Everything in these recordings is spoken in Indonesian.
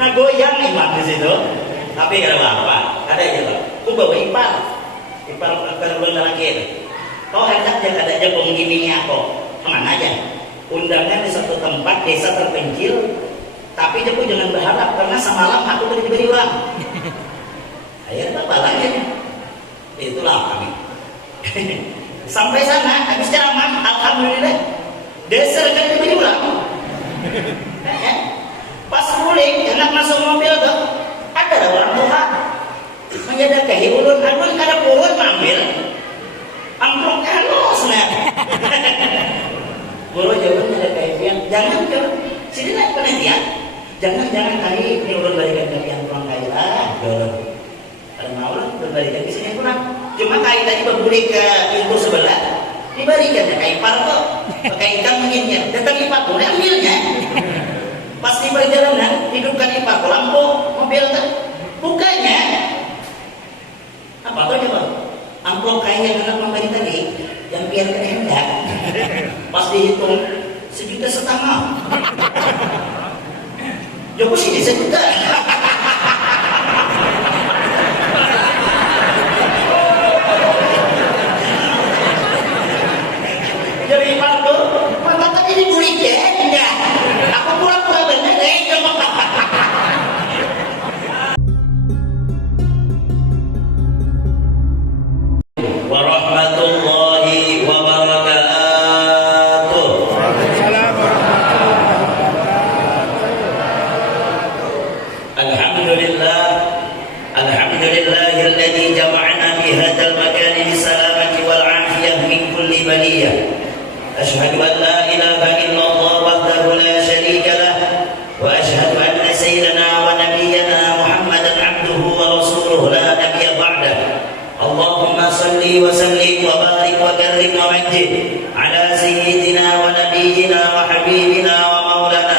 Nah goyang imam di situ. Tapi ada apa? Ada aja Pak. Aku bawa ipar ke lagi. Kau ajak aja ada aja penggininya kok. Kemana aja? Undangan di satu tempat desa terpencil. Tapi dia pun jangan berharap karena semalam aku tadi diberi uang. Akhirnya apa lagi? Itulah kami. Sampai sana habis ceramah, alhamdulillah desa kan diberi uang. Pas pulang, enak masuk mobil tuh, ada orang tua menjadi ulun ada purun ambil amplopnya halus nih. Guru jawab menjadi jangan ke sini naik penelitian. Jangan kali ini ulun balikan kalian pulang kali lah. Ada mau lah berbalikan di sini pulang. Cuma kali tadi berbalik ke pintu sebelah, dibalikan kayak ipar kok, pakai ikan menginnya. Datang ipar boleh ambilnya. Pas di perjalanan hidupkan ipar lampu mobil tuh, bukanya apa tuh coba? Amplop kayaknya anak memberi tadi yang biar kehendak. Pas dihitung 1,5 juta. Joko sini 1 juta. Jadi itu mata tadi dibuli ya. Aku pura-pura bener deh. Warahmatullahi wabarakatuh. Alhamdulillahilladzi jama'ana fi hadzal makan bisalamati wal afiyah min kulli baliyah. Asyhadu an la ilaha illallah wahdahu la syarika lah wa asyhadu anna sayyidana wa nabiyyana Muhammadan abduhu wa rasuluhu la nabiyya ba'dah. Allahumma salli wa sallim wa barik wa karrim wa majid ala sayyidina wa nabiyyina wa habibina wa maulana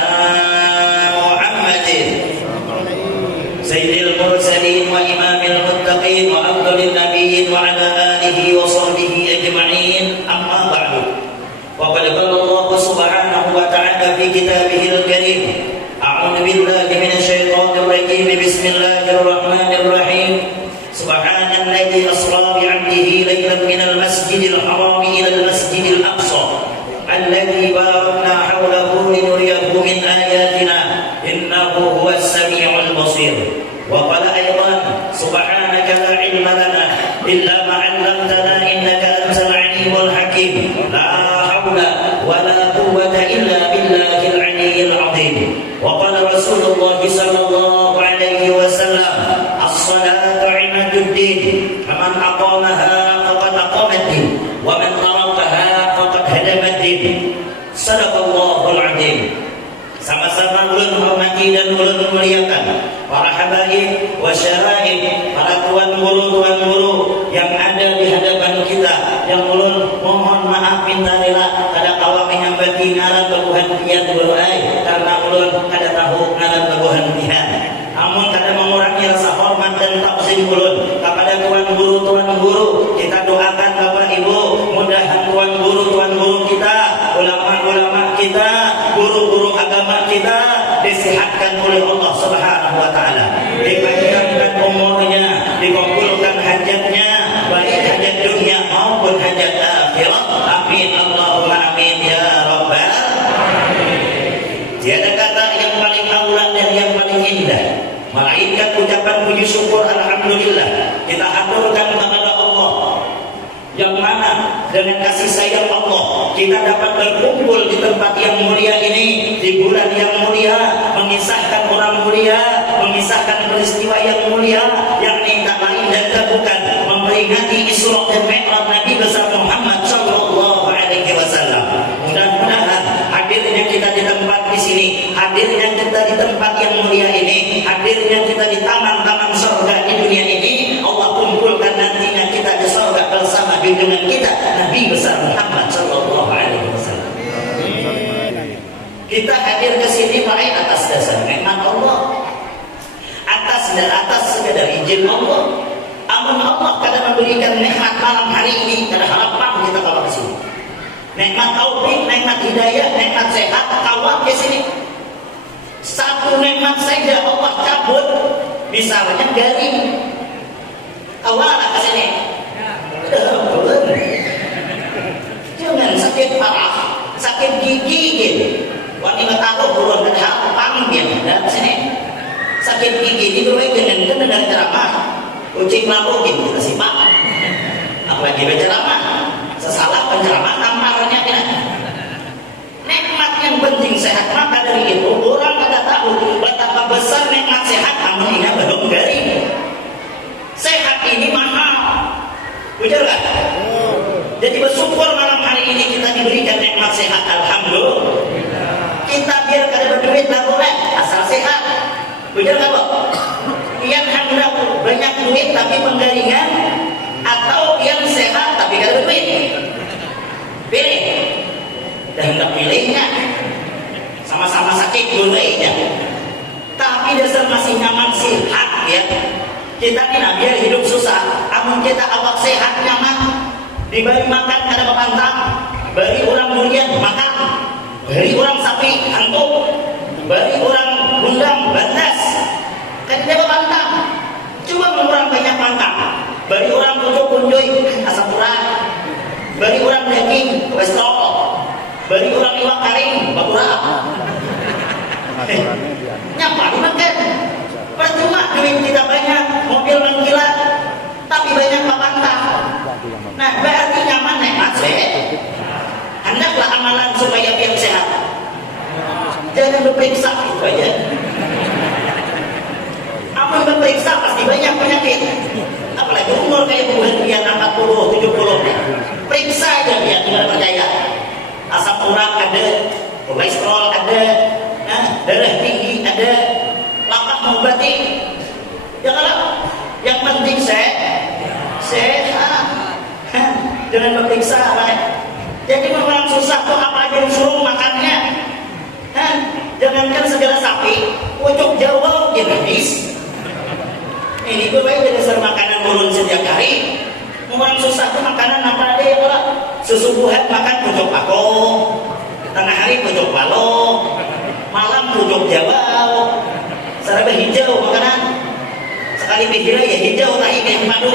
Muhammadin sayyidil mursalin wa imamil muttaqin wa afdalin nabiyyin wa ala alihi wa sahbihi ajma'in. Amma ba'du. Wa qad qala Allah subhanahu wa ta'ala fi kitabihil karim. A'udzu billahi minasy syaithanir rajim. Bismillahir rahmanir rahim. Subhanalladzi asra bi 'abdihi laylan minal masjidil haram ila al masjidil aqsa alladzi barakna hawlahu linuriyahu min ayatina innahu huwas samiul basir. Wa qala aidan subhanaka la ilma lana illa ma 'allamtana innaka antal alimul hakim. La haula wa la quwwata illa billahil aliyyil 'azim. Wa qala Rasulullah sallallahu alaihi wasallam as-salatu 'imaduddin faman aqamaha faqad aqamaddin wa man tarakaha faqad hadamaddin. Sadaqallahul 'azim. Sama-sama ulun menghormati dan ulun memuliakan para habaib wa syaraib, para tuan guru yang ada di hadapan kita, yang ulun mohon maaf minta rela kada kawa menyambati ngaran baguhan pian beruai karena ulun kada tahu ngaran baguhan pian. Namun kada mengurangi rasa hormat dan takzim ulun kepada tuan guru, kita doakan Bapak Ibu, mudahan tuan guru kita, ulama-ulama kita, guru-guru agama kita disehatkan oleh Allah Subhanahu wa taala, dipanjangkan umurnya, dikabulkan hajatnya, baik hajat dunia maupun hajat akhirat. Amin Allahumma amin ya rabbal alamin. Tiada kata yang paling aula dan yang paling indah melainkan ucapan puji syukur alhamdulillah kita aturkan kepada Allah yang mana dengan kasih sayang Allah kita dapat berkumpul di tempat yang mulia ini, di bulan yang mulia, mengisahkan orang mulia, mengisahkan peristiwa yang mulia, yakni tak lain dan tak bukan memperingati Isra dan Mi'raj Nabi besar Muhammad sallallahu alaihi wasallam. Mudah-mudahan hadirnya kita di tempat di sini, hadirnya kita di tempat yang mulia ini, hadirnya kita di taman-taman surga di dunia ini, Allah kumpulkan nantinya kita di surga bersama junjungan kita Nabi besar Muhammad sallallahu alaihi wasallam. Kita hadir ke sini baik atas dasar nikmat Allah, atas sekadar izin Allah. Amun Allah kadang memberikan nikmat malam hari ini, kada harapan kita bawa ke sini. Nikmat taufik, nikmat hidayah, nikmat sehat, kawat ke sini. Satu satu nikmat saja Allah cabut, misalnya garing. Awalnya ke sini. Jangan sakit parah, sakit gigi gitu. Wanita tahu buruan ada apa dia ada sini. Sakit gigi itu baik dengan ceramah. Kucing lalu gitu sih Pak. Apalagi berceramah, sesalah penceramah tamparnya kena. Nikmat yang penting sehat, maka dari itu orang kada tahu betapa besar nikmat sehat, namun ini belum garing. Sehat ini mahal, betul kan? Jadi bersyukur malam hari ini kita diberikan nikmat sehat, alhamdulillah. Kita biar kada berduit lah boleh, asal sehat, betul kan Pak? Yang hendak banyak duit tapi penggaringan, atau yang sehat tapi kada berduit, pilih. Dan hendak pilihnya sama-sama sakit dulunya, tapi dasar masih nyaman sehat ya. Kita tidak biar hidup susah, namun kita awak sehat nyaman, diberi makan kada bapantang, beri orang durian makan, beri orang sapi antuk, beri orang gundang bandas kada bapantang. Cuma orang banyak pantang, beri orang pucuk kunjoy asam urat, beri orang daging kolesterol, beri orang iwak karing bakura. Nyapa dimakan. Percuma duit kita banyak, mobil mengkilat, tapi banyak papantah. Nah, berarti nyaman nikmat sehat. Hendaklah amalan supaya biar sehat. Jangan berperiksa itu aja. Apa yang berperiksa pasti banyak penyakit. Apalagi umur kayak bulan dia 40, 70. Periksa aja dia, tidak percaya. Asam urat ada, kolesterol ada, darah tinggi ada, lapar mengobati. Janganlah, yang penting sehat. Jangan berperiksa lah. Jadi orang susah tuh apa aja disuruh makannya. Jangankan segala sapi, pucuk Jawa jenis. Ini gue baik dasar makanan turun setiap hari. Orang susah tuh makanan apa deh kalau sesubuhan makan pucuk pako, tengah hari pucuk palo, malam pucuk Jawa, serba hijau makanan. Sekali pikirnya ya hijau tahi kayak madu.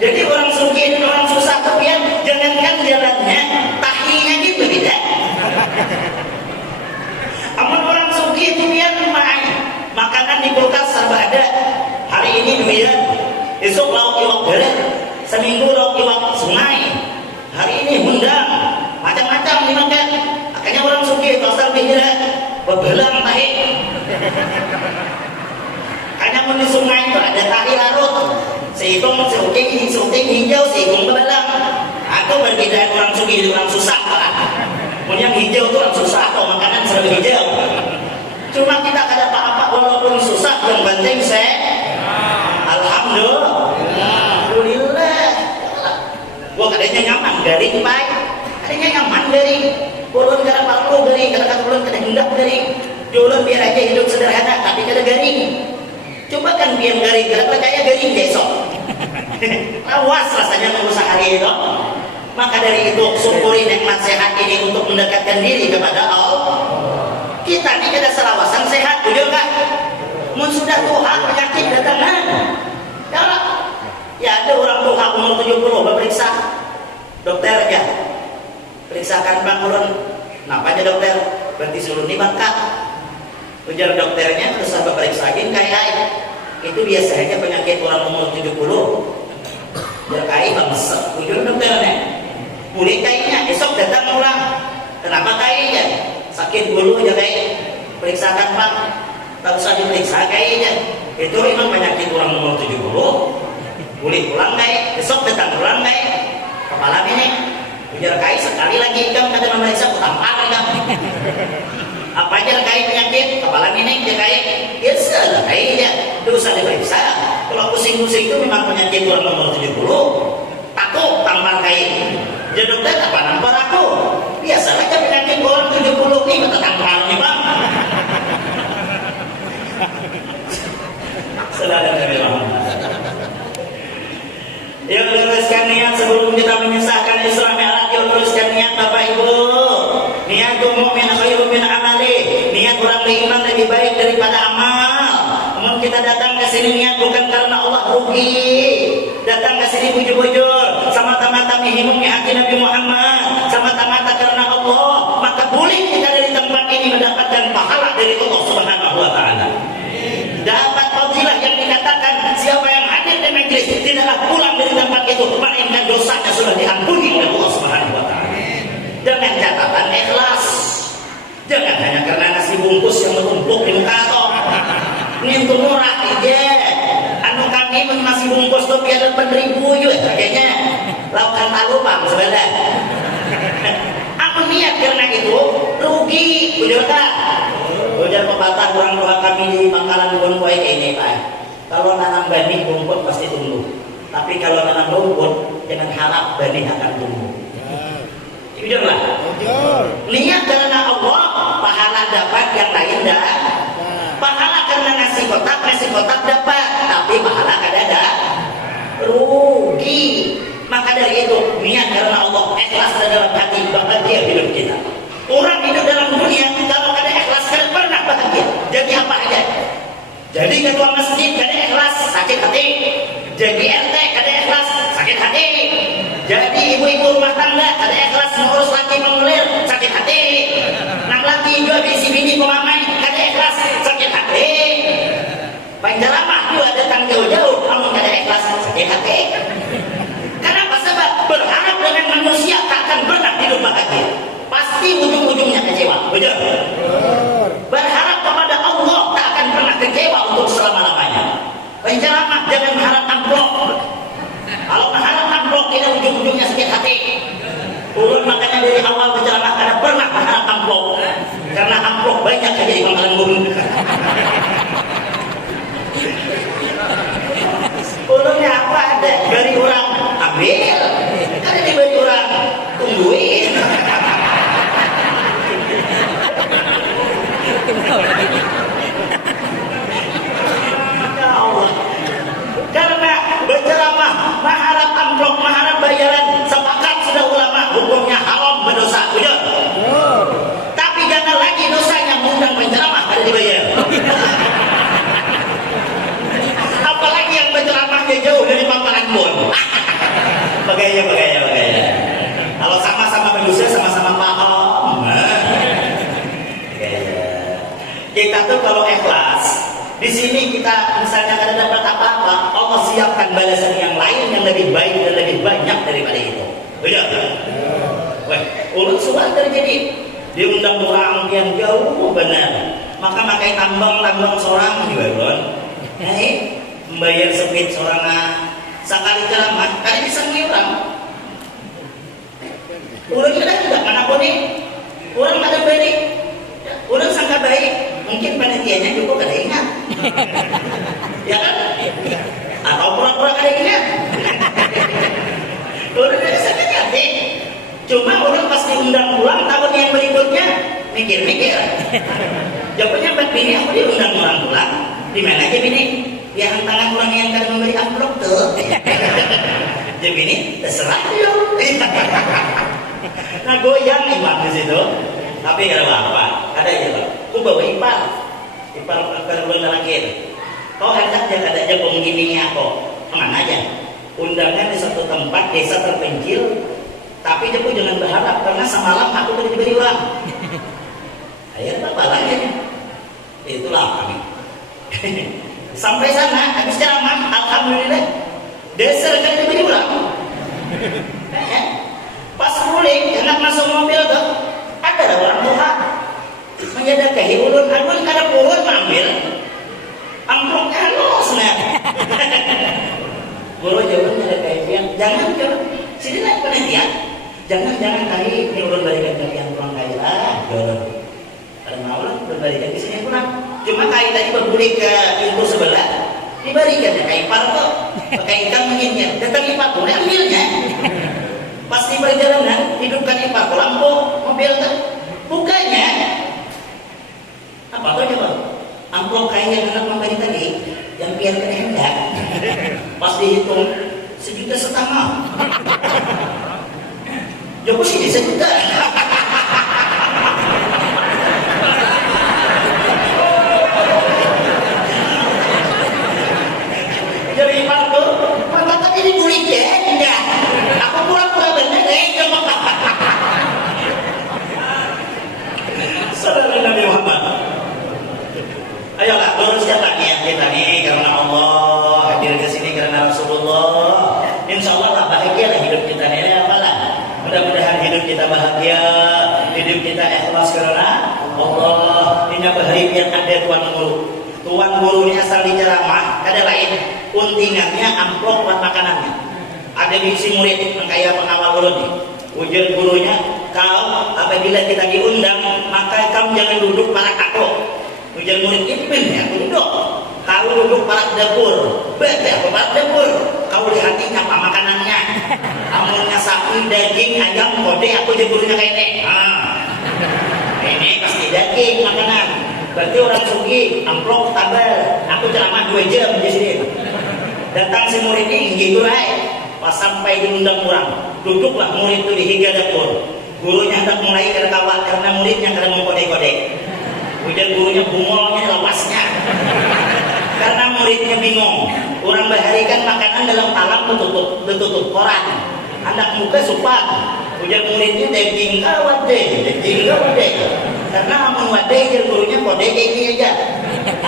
Jadi orang sugih dan orang susah kepian, jangankan jalannya, tahinya gitu beda. Amun orang sugih kepian makanan di kulkas serba ada. Hari ini demikian, esok lauk iwak darat, seminggu lauk iwak sungai. Hari ini undang, macam-macam dimakan. Akhirnya orang sugih pasal pikirnya bebelang tahi. Hanya di sungai itu ada tahi larut. Sehitung syuting hijau, sehitung bebelang. Atau berbeda orang sugih dengan orang susah lah. Yang hijau itu orang susah atau makanan serba hijau. Cuma kita kada apa-apa walaupun susah, yang penting alhamdulillah. Alhamdulillah. Gua kadanya nyaman garing baik. Kadanya nyaman garing. Ulun kada perlu garing, kada ulun kada hendak garing. Ulun biar aja hidup sederhana tapi kada garing. Coba kan biar garing, kada percaya garing besok. Awas rasanya mengusaha hari itu. Maka dari itu syukuri nikmat sehat ini untuk mendekatkan diri kepada Allah. Kita ini kada selawasan sehat, betul kan? Mun sudah tuha penyakit datangan. Ya ada orang tuha umur 70 berperiksa. Dokter aja. Periksakan Bang Ulun. Kenapa aja dokter? Berarti sulun ini bangkat. Ujar dokternya terus sampai periksain kayak itu biasanya penyakit orang umur 70. Berkai bangsa. Ujar dokternya. Mulai kayaknya esok datang orang. Kenapa kayaknya? Sakit dulu aja kayak periksakan Pak, tak usah diperiksa kayaknya. Itu memang penyakit orang umur 70. Boleh pulang kayak, besok datang pulang kayak kepala ini. Ujar kayak sekali lagi kamu kada memeriksa kutampar kan. Apa aja kayak penyakit kepala ini dia kayak biasa kayaknya, itu usah diperiksa. Kalau pusing-pusing itu memang penyakit orang umur 70. Takut tampar kayak. Jadi dokter apa nampar aku? Biasalah kan penyakit orang 70 ini tamparnya Bang. Selada dari Bang. Yang luruskan niat sebelum kita menyesahkan Islam Mi'raj, yang luruskan niat Bapak Ibu. Niat mu'min khairun min amali. beriman lebih baik daripada amal. Namun kita datang ke sini niat bukan karena Allah, rugi. Datang ke sini bujur-bujur, semata-mata menghimungnya hati Nabi Muhammad, semata-mata karena Allah, maka boleh kita dari tempat ini mendapatkan pahala dari Allah Subhanahu wa taala. Dapat fadilah yang dikatakan siapa yang hadir di majelis tidaklah pulang dari tempat itu melainkan dosanya sudah diampuni oleh Allah Subhanahu wa taala. Dengan catatan ikhlas. Jangan hanya karena nasi bungkus yang menumpuk di muka toh. Nyentuh murah aja. Anu kami nasi bungkus tuh biar 8.000 juga kayaknya. Lakukan talupang sebenarnya. Aku niat karena itu rugi, betul tak? Ujar pepatah orang tua kami di Pangkalan Gunung Baik ini Pak. Kalau nanam benih rumput pasti tumbuh. Tapi kalau nanam rumput jangan harap benih akan tumbuh. Jujur lah. Niat karena Allah, pahala dapat, yang lain dah. Pahala karena nasi kotak dapat, tapi pahala ada rugi. Maka dari itu niat karena Allah, ikhlas dalam hati, bahagia hidup kita. Orang hidup dalam dunia kalau ada ikhlas kan pernah bahagia. Jadi apa aja? Jadi ketua masjid kada ikhlas, sakit hati. Jadi RT kada ikhlas, sakit hati. Jadi ibu-ibu rumah tangga kada ikhlas ngurus laki mengulir, sakit hati. Nang laki juga bisi bini pemamai, kada ikhlas, sakit hati. Panjaramah juga datang jauh-jauh, namun kada ikhlas, sakit hati. Kenapa? Sebab berharap dengan manusia takkan pernah hidup bahagia. Pasti ujung-ujungnya kecewa. Betul? Berharap kepada Allah tak akan pernah kecewa untuk selama-lamanya. Penceramah jangan mengharap amplop. Kalau mengharap amplop tidak ujung-ujungnya sakit hati. Ulun makanya dari awal penceramah kada pernah mengharap amplop. Karena amplop banyak saja di Pangkalan Gunung. Ulunnya apa ada? Dari orang ambil. Kada diberi orang tungguin. Ya Allah. Karena berceramah, mengharap amplop, mengharap bayaran, sepakat sudah ulama, hukumnya haram, berdosa. Betul? Tapi jangan lagi dosanya mengundang penceramah kada dibayar. Apalagi yang berceramahnya jauh dari Pangkalan Gunung. Bagaya. Kalau sama-sama manusia, sama-sama paham. Kita tuh kalau ikhlas, di sini kita misalnya kada dapat apa-apa, Allah siapkan balasan yang lain yang lebih baik dan lebih banyak daripada itu. Betul? Wah, ulun sudah terjadi diundang orang yang jauh benar, maka makai tambang seorang juga ulun. Membayar sepit seorang sekali ceramah, kada bisa orang. Ulun tidak manapun nih, orang ada baik, orang sangka baik. Mungkin panitianya juga kada ingat. Ya kan? Atau pura-pura kada ingat. Orang ada sakit hati. Cuma orang pasti undang pulang tahun yang berikutnya mikir-mikir. Jawabnya buat bini aku diundang orang pulang. Di mana aja bini? Ya tangan orang yang kada memberi amplop tuh. Jadi bini terserah dia. Nah goyang imam di situ. Tapi kada apa-apa, ada aja Pak. Ku bawa ipar kada boleh lagi. Kau hendak jangan ada aja pengimingnya aku. Mana aja? Undangan di satu tempat desa terpencil, tapi dia pun jangan berharap karena semalam aku tidak diberi uang. Ayo apa lagi? Itulah kami. Sampai sana habis ceramah, alhamdulillah desa kan diberi uang. Pas pulang, hendak masuk mobil tuh. Ada orang tua menyadari ulun kada purun ambil amplop halus nah. Guru jawab menyadari pian jangan sini naik penelitian jangan kali ini ulun balikan kalian pulang kali lah kada mau lah ulun balikan ke sini pulang cuma kali tadi berbalik ke pintu sebelah dibalikan ya kayak ipar kok pakai ikan menginnya datang ipar boleh ambilnya. Pas di perjalanan hidupkan ipar lampu mobil tuh bukanya apa tuh coba amplop kayaknya anak memberi tadi yang biar hendak pas dihitung 1,5 juta Joko sih 1 juta yang ada tuan guru. Tuan gurunya asal di ceramah, ada lain untingannya amplop buat makanannya. Ada bisi murid yang kayak pengawal ulun nih. Ujar gurunya, kau apabila kita diundang maka kamu jangan duduk para kakok. Ujar murid ini ya duduk. Kau duduk para dapur. Betul, para dapur. Kau lihati apa makanannya. Amunnya sapi, daging, ayam, kode aku jadi gurunya kayak ini. Ini pasti daging makanan. Berarti orang sugi, amplop tabel. Aku ceramah 2 jam di sini. Datang si murid ini gitu pas sampai diundang orang, duduklah murid itu di hingga dapur. Gurunya hendak mulai ketawa karena muridnya kadang mengkode-kode. Kemudian gurunya bungolnya lapasnya. Karena muridnya bingung. Orang baharikan makanan dalam talam betutup koran. Anak muka supan. Kemudian muridnya daging kawat deh. Karena amun wadeh jadi gurunya kode kayak gini aja.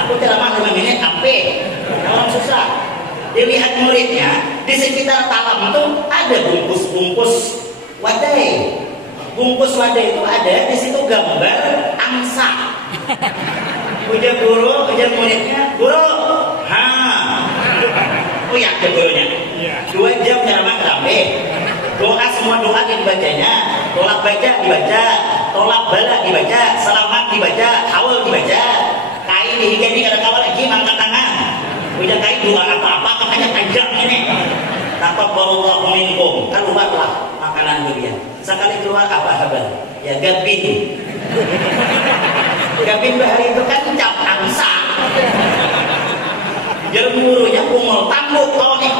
Aku ceramah 5 menit sampai. Orang susah. Dilihat muridnya di sekitar talam itu ada bungkus wadai. Bungkus wadai itu ada di situ gambar angsa. Ujar guru, ujar muridnya, guru, uyak ke gurunya. 2 jam ceramah ramai. Doa semua doa yang dibacanya, tolak baca dibaca, tolak bala dibaca, selamat dibaca, haul dibaca. Kain dihigani kada kawan lagi angkat tangan. Udah kain doa apa-apa makanya panjang ini. Taqabbalallahu minkum. Keluarlah makanan durian. Sekali keluar apa kabar? Ya gabin. Gabin bahari itu kan cap angsa. Jadi gurunya bungol tambuk kalau nih.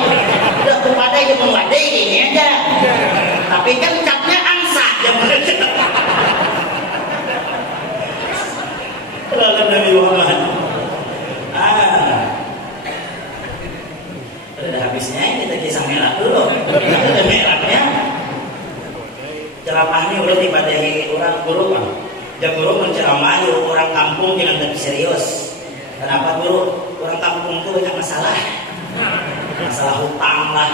Udah kepada yang mewadai ini aja. Tapi kan capnya angsa yang bener. Lalu Nabi Muhammad. Udah habisnya kita kisah merah dulu. Ada merahnya. Ceramahnya udah dipadahi orang guru kan. Dan guru menceramahi orang kampung dengan lebih serius. Kenapa guru? Orang kampung itu banyak masalah. Masalah hutang lah,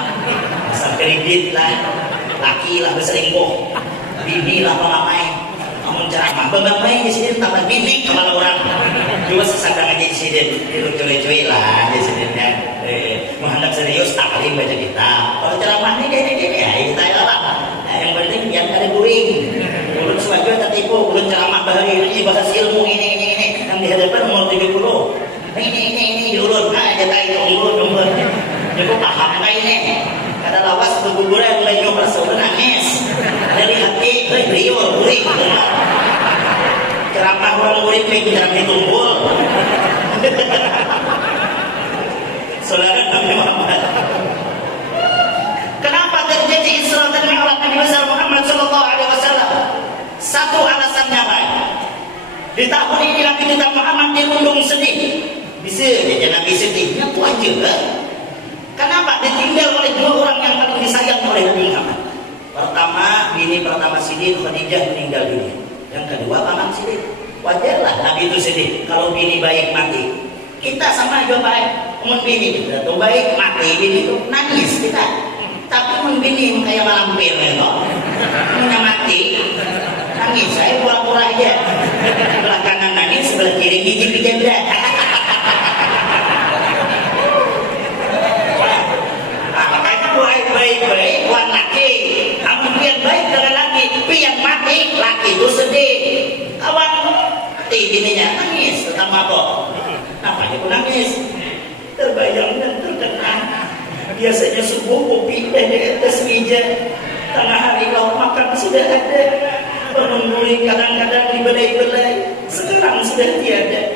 masalah kredit lah, laki lah berselingkuh, bini lah pelamai. Kamu ceramah, bagaimana di sini tambah bini kepala orang. Cuma sesadang aja di sini, dilucu-lucuin lah di sini kan. Menghendak serius tak kali baca kita. Kalau ceramah ini gini ya kita lah. Yang penting yang ada guring. Ulun sebagai tertipu, ulun ceramah bahari ini bahasa ilmu ini yang dihadapan umur 70. Ini ulun, aja tak itu umur. Jadi paham kayak ini. Kata lawas berguguran mulai nyoba seorang nangis. Dari hati, beriul, guring. Ceramah orang murid lagi jarang ditumpul. Saudara Nabi Muhammad. Kenapa terjadi Isra dan Mi'raj Nabi Muhammad sallallahu alaihi wasallam? Satu alasannya baik. Di tahun ini Nabi kita Muhammad dirundung sedih. Bisa jadi Nabi sedihnya itu aja kan? Kenapa? Ditinggal oleh 2 orang yang paling disayang oleh Nabi Muhammad. Pertama, bini pertama Sidin Khadijah meninggal dunia. Yang kedua, paman Sidin. Wajarlah Nabi itu sedih kalau bini baik mati. Kita sama juga baik. Mun bini itu baik mati, bini itu nangis kita. Tapi mun bini kayak malampir itu, punya mati, nangis. Saya pura-pura aja. Sebelah kanan nangis, sebelah kiri gigi janda. Baik-baik buat laki. Kamu yang baik dengan laki, tapi yang mati laki itu sedih. Kawan mati bininya nangis, terutama kok. Namanya pun nangis. Terbayang dan terkenang. Biasanya subuh kopi dan di atas meja. Tengah hari lauk makan sudah ada. Penungguli kadang-kadang dibelai-belai. Sekarang sudah tiada.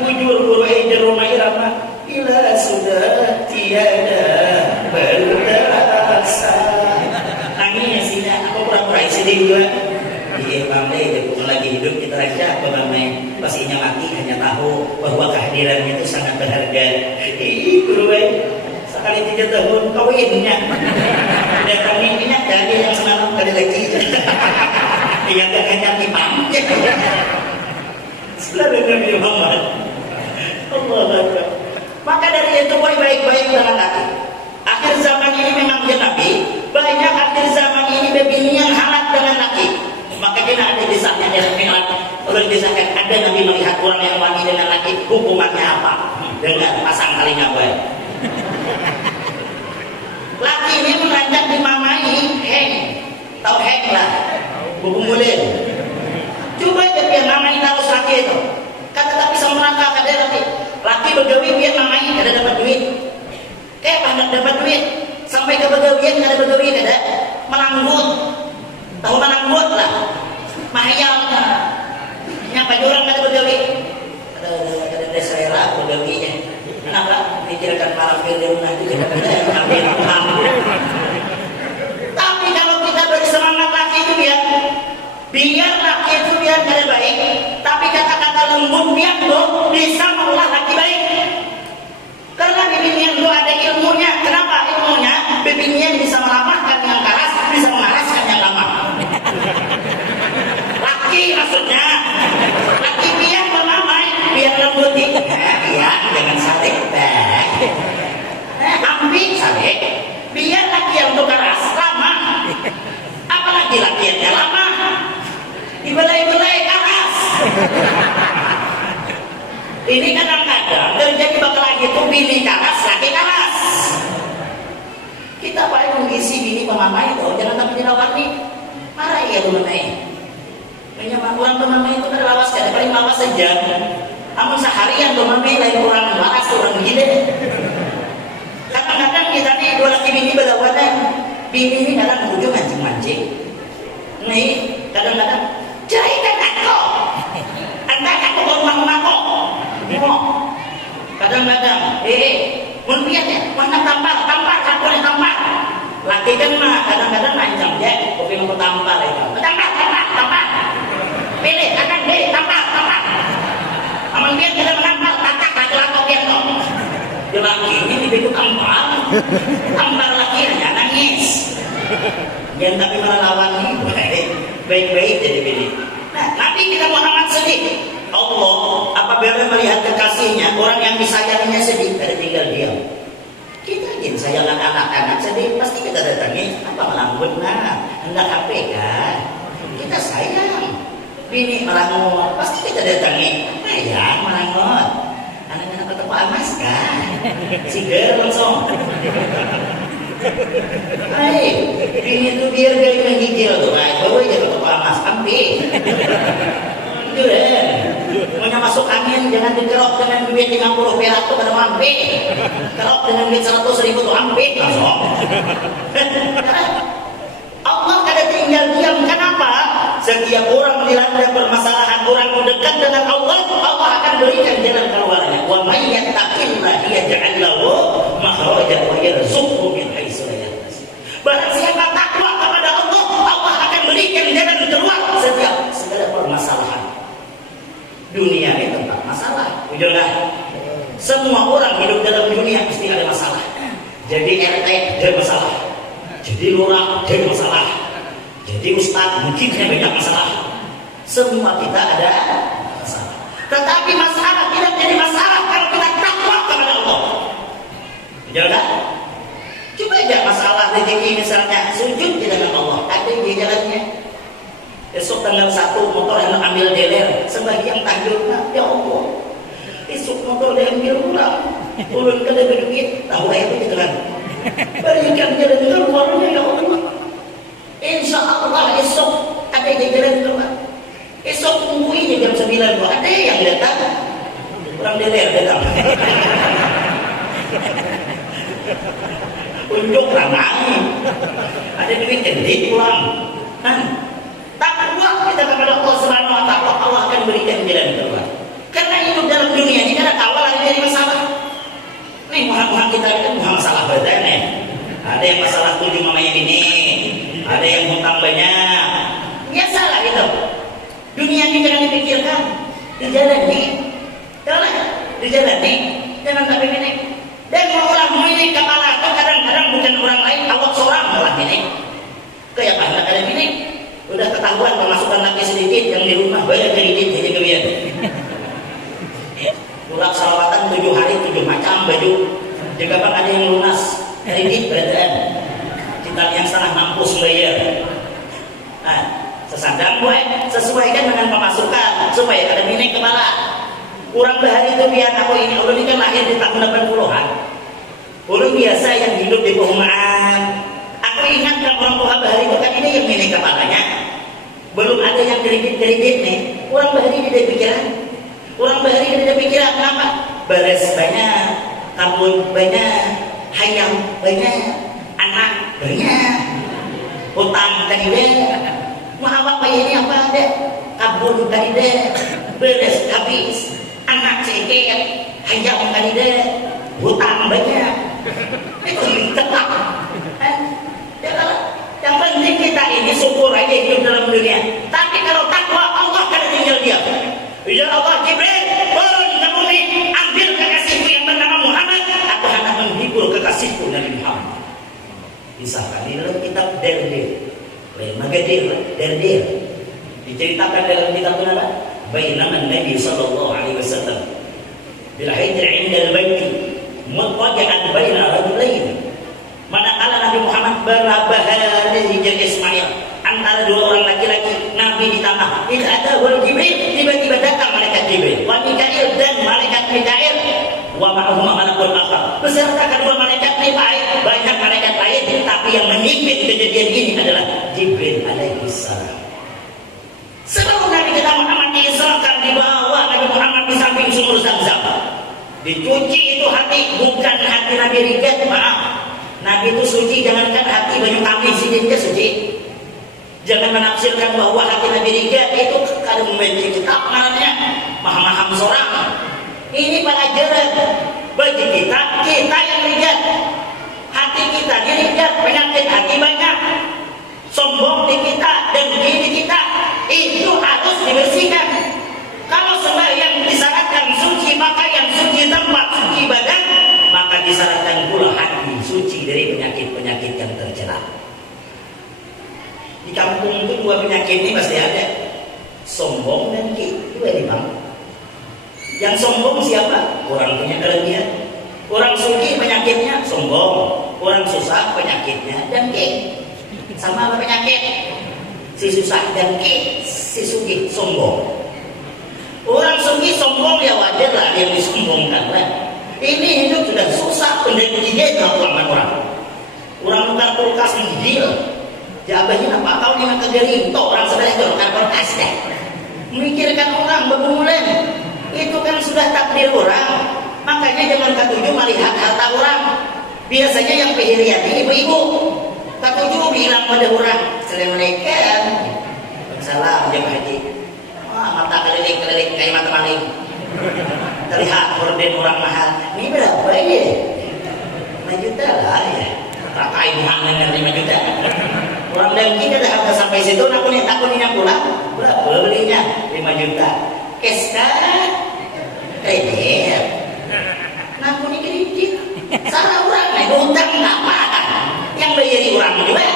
Bujur guru Eja Roma Irama. Bila sudah tiada berterasa. Nangis tidak. Aku pura-pura sedih juga. Iya Bang Lei, lagi hidup kita aja bagaimana pastinya mati hanya tahu bahwa kehadirannya itu sangat berharga. Ih guru sekali 3 tahun kawinnya. Dan kawinnya jadi yang semalam kali lagi. Ingatkan hanya tipang. Setelah Nabi Muhammad. Allah Akbar. Maka dari itu baik-baik dengan laki. Akhir zaman ini memang dia Nabi. Banyak akhir zaman ini bebini yang hangat dengan laki. Maka kita ada di saatnya dia Mi'raj. Ulun kisahkan ada Nabi melihat orang yang wangi dengan laki, hukumannya apa? Dengan pasang talinya baik. Laki ini menanjak dimamai, heng, tahu heng lah, buku mulir. Coba aja biar mamai terus laki itu. Kata tapi sama neraka kada laki begawi biar mamai kada dapat duit. Banyak dapat duit sampai ke begawian kada begawi kada melanggut. Tahu melanggut lah, mahayalnya. Nyapa orang kada begawi. Ada selera begawinya. Kenapa? Pikirkan malam di rumah itu kita ambil uang. Tapi kalau kita bersemangat laki itu biar laki itu biar kada baik, tapi kata-kata lembut biar lo bisa mengolah laki baik. Karena bibinian lo ada ilmunya. Kenapa ilmunya? Bibinian bisa melamahkan yang keras, bisa memaraskan yang lemah. Laki maksudnya, laki biar memamai, biar lembuti. Iya, jangan saling ambil saling. Biar laki yang itu keras, lama. Apalagi laki yang lama. Dibelai-belai keras. Ini kadang-kadang terjadi bakal lagi itu bini keras, laki keras. Kita paling mengisi bini pemamai itu, jangan sampai dirawat nih. Marah ya pemamai. Menyamar orang pemamai itu kan lawas, kada paling lawas saja. Namun seharian pemamai lain orang lawas, orang gila. Kadang-kadang kita nih dua laki bini berlawanan. Bini ini kadang ujung mancing-mancing. Nih kadang-kadang ceraikan aku. Anda aku ke rumah kok. Kadang-kadang, mun lihat ya, mana tampar, aku nih tampar. Laki kan mah kadang-kadang ngancam ya, kopi mau tampar itu. Tampar. Pilih, kadang tampar. Aman dia kita menampar, takak laki-laki dia tuh. Dia laki ini dibekuk tampar lakinya nangis. Yang tapi malah lawan ini baik-baik jadi pilih. Nah, Nabi kita Muhammad sedih. Allah apabila melihat kekasihnya, orang yang disayanginya sedih, ada tinggal diam. Kita ingin sayang anak-anak sedih, pasti kita datangi. Apa melambut? Nah, hendak HP kan? Kita sayang. Bini merangut, pasti kita datangi. Sayang merangut. Anak-anak ketemu Amas kan? Sigar langsung. Hai, bini itu biar gaya menghijil tuh, bawa aja ketemu Amas, ambil. Punya masuk angin jangan dikerok dengan duit 50 perak tuh kada mampu. Kerok dengan duit 100.000 tuh mampu langsung. Allah kada tinggal diam. Kenapa? Setiap orang dilanda permasalahan, orang mendekat dengan Allah, Allah akan berikan jalan keluarnya. Wa may yattaqillaha yaj'al lahu makhrajan wa yarzuqhu min haitsu la yahtasib. Barang siapa takwa kepada Allah, Allah akan berikan jalan keluar setiap segala permasalahan. Dunia ini tempat masalah, ujunglah. Semua orang hidup dalam dunia pasti ada masalah. Jadi RT ada masalah, jadi lurah ada masalah, jadi ustaz mungkin banyak masalah. Semua kita ada masalah. Tetapi masalah tidak jadi masalah kalau kita takwa kepada Allah. Ujunglah. Coba aja masalah rezeki misalnya, sujud di dalam Allah, ada di jalannya. Esok tanggal 1 motor yang ambil deler sebagian tahajud, ya Allah. Esok motor diambil pulang, ulun kada berduit, tahu aja itu kan. Berikan jalan keluarnya ya Allah. Insya Allah esok ada jalan keluar. Esok tunggu ini jam 9 ada yang datang, orang deler datang. Unjuk ramai, ada duit jadi pulang. Takwa kita kepada Allah Subhanahu wa taala, Allah akan berikan jalan keluar. Karena hidup dalam dunia ini ada kawal dari masalah. Nih muhak-muhak kita itu muhak masalah badan nih. Ada yang masalah tujuh mamanya ini, ada yang hutang banyak. Biasalah gitu. Dunia ini jangan dipikirkan, dijalani. Dijalani, jangan sampai ini. Dan orang ini kepala itu kadang-kadang bukan orang lain, Allah seorang malah ini. Kayak apa ada ini? Udah ketahuan pemasukan lagi sedikit, yang di rumah banyak kredit jadi kebiar. Pulang salawatan 7 hari 7 macam baju. Jika bang ada yang lunas kredit beradaan. Kita yang setengah mampus bayar. Nah, Kesadang gue sesuaikan dengan pemasukan supaya ada minyak kepala. Kurang bahari itu biar aku ini, ulun ini kan lahir di tahun 80-an. Ulun biasa yang hidup di perumahan. Aku ingat kan orang tua bahari itu kan ini yang minyak kepalanya. Belum ada yang kredit nih. Kurang bahari tidak pikiran. Kurang bahari tidak pikiran kenapa? Beres banyak, kabut banyak, hayam banyak, anak banyak, hutang tadi deh. Mau apa ini apa ada? Kabut tadi deh, beres habis, anak ceket, hayam tadi deh, hutang banyak. Itu tetap. Yang penting kita ini syukur aja hidup dalam dunia. Tapi kalau takwa Allah akan tinggal diam. Ya Allah, Jibril turun ke bumi, ambil kekasihku yang bernama Muhammad. Aku hendak menghibur kekasihku Nabi Muhammad. Misalkan di dalam kitab Derdir, Magadir Derdir, diceritakan dalam kitab apa? Bainaman Nabi Sallallahu Alaihi Wasallam bil hijr inda al-baiti mutwaji'an baina rajulain. Manakala Nabi Muhammad berabah di hijr Ismail antara dua orang laki-laki, Nabi di tanah. Tidak ada wal Jibril, tiba-tiba datang malaikat Jibril, wa Mikail dan malaikat Mikail, wa ma'ahum malakul akhar. Beserta kedua malaikat ini banyak malaikat lain, tapi yang memimpin kejadian ini adalah Jibril alaihi salam. Sebelum Nabi kita Muhammad diisrakan di bawah Nabi Muhammad di samping sumur Zam-Zam. Dicuci itu hati, bukan hati Nabi rigat, maaf. Nabi itu suci, jangankan hati banyak kambing sidinnya suci. Jangan menafsirkan bahwa hati Nabi rigat itu kalau membenci kitab maknanya maham-maham seorang. Ini pelajaran bagi kita yang rigat. Hati kita rigat, penyakit hati banyak. Sombong di kita dan di kita itu harus dibersihkan. Kalau sembahyang disyaratkan suci pakaian, suci tempat, suci badan, maka disyaratkan pula hati suci dari penyakit-penyakit yang tercela. Di kampung itu dua penyakit ini pasti ada, sombong dan dua bang. Yang sombong siapa? Orang punya kelebihan. Orang suci penyakitnya sombong, orang susah penyakitnya dan sama apa penyakit? Si susah dan si suci sombong. Orang suci sombong ya wajar lah yang disombongkan lah. Ini hidup sudah susah, pendidikannya kelamaan orang. Orang tukar kulkas menggigil. Jabahnya apa? Kau ni makan gering. Tok orang sebelah itu kan kulkas deh. Memikirkan orang berbulan. Itu kan sudah takdir orang. Makanya jangan ketujuh melihat harta orang. Biasanya yang pihirian ini ibu-ibu. Ketujuh bilang pada orang. Assalamualaikum. Salam jemaah haji. Mata keliling-keliling kayak mata maling. Terlihat horden orang mahal. Ini berapa ya? 5 juta lah ya. Rakai mahal 5 juta. Orang dan kita dah harga sampai situ. Aku nih takutnya pulang. Berapa belinya? 5 juta. Keska kredit. Aku nih kredit. Salah orang nih hutang apa? Yang bayari orang juga.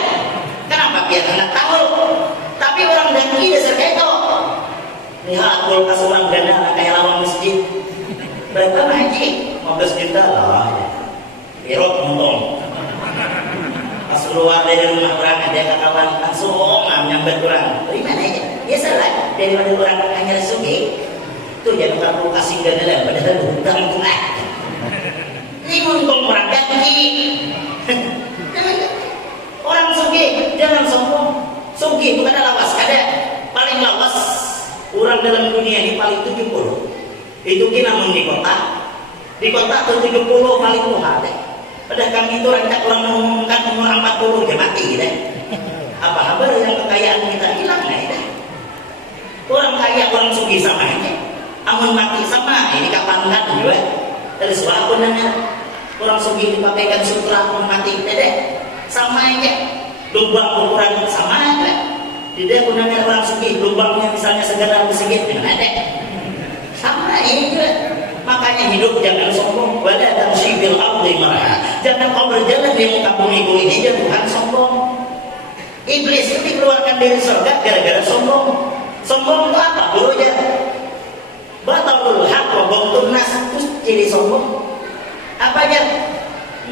Kenapa biar anak tahu? Tapi orang dan kita dasar itu. Lihat kulkas orang ganda kayak lawang masjid. Berapa haji? 15 juta lah. Birot untung. Pas keluar dari rumah orang ada kawan langsung nyambat orang. Dari mana aja? Biasalah daripada orang hanya sugi. Tuh jangan kamu kasih ganda lah. Padahal hutang itu lah. Ini untung orang ganti. Orang sugi jangan sombong. Sugi bukan lawas kada. Paling lawas orang dalam dunia ini paling 70. Itu namun di kota tuh 70 paling muha deh. Padahal kami itu rancak orang mengumumkan umur 40 dia mati deh. Apa kabar yang kekayaan kita hilang deh. Orang kaya orang sugi sama aja. Amun mati sama ini kapan kan juga. Dari sebuah aku nanya orang sugi dipakaikan sutra amun mati deh. Sama aja. Lubang ukuran sama aja. Tidak gunanya orang sugi lubangnya misalnya segala sedikit dengan ada sama ini juga. Makanya hidup jangan sombong. Wala tamshi bil ardi marha. Jangan kau berjalan di muka bumi ini jangan sombong. Iblis itu dikeluarkan dari surga gara-gara sombong. Sombong itu apa? Dulunya batalul haq wa ghamtun nas, terus jadi sombong. Apa aja?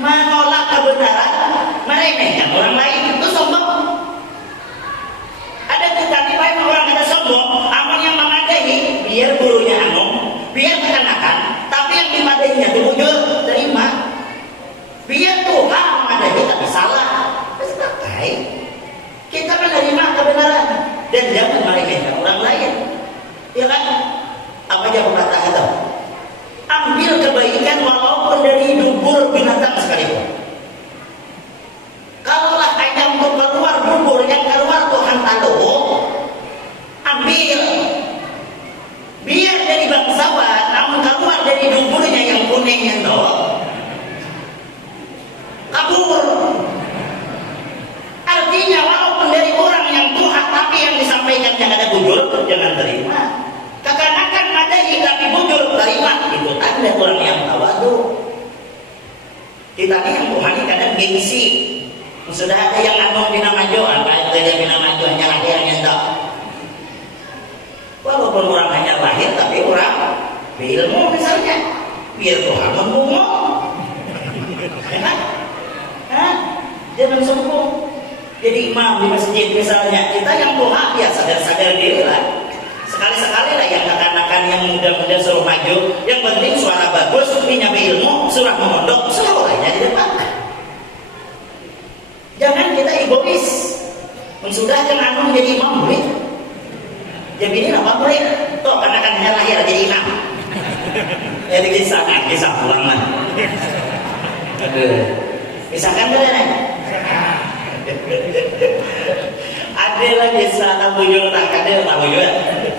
Menolak kebenaran, meremehkan orang lain, itu sombong. Ada kita nih baik orang kata sombong, amun yang memadai biar gurunya anu, biar kenakan, tapi yang dimadainya itu bujur terima. Biar Tuhan memadai tapi salah, terus pakai. Kita menerima kebenaran dan jangan meremehkan orang lain, ya kan? Apa aja pepatah itu? Ambil kebaikan walaupun dari dubur binatang sekalipun. Kalaulah hanya untuk keluar dubur yang keluar Tuhan tahu, ambil. Biar dari bangsawan, namun keluar dari duburnya yang kuning itu kabur. Artinya walaupun dari orang yang Tuhan, tapi yang disampaikan yang ada bujur, jangan terima. Kekanakan madai tapi bujur terima, itu tanda orang yang tawadu. Kita ini yang Tuhan ini kadang gengsi. Sudah ada yang ngomong bina maju, apa itu dia bina maju hanya lahir nyentak. Walaupun orang hanya lahir, tapi orang berilmu misalnya, biar Tuhan mengumum. Ya kan? Hah? Jangan sombong. Jadi imam di masjid misalnya, kita yang doa ya sadar-sadar diri lah. Sekali-sekali lah yang kekanakan yang muda-muda suruh maju, yang penting suara bagus, punya ilmu, surah memondok, suruh aja di depan. Jangan kita egois. Sudah jangan menjadi imam boleh. Jadi ini apa boleh? Toh kanakannya lahir jadi imam. Jadi kisah pulang lah. Aduh. Misalkan kan? Ada lagi kisah tahu juga tak ada tahu juga.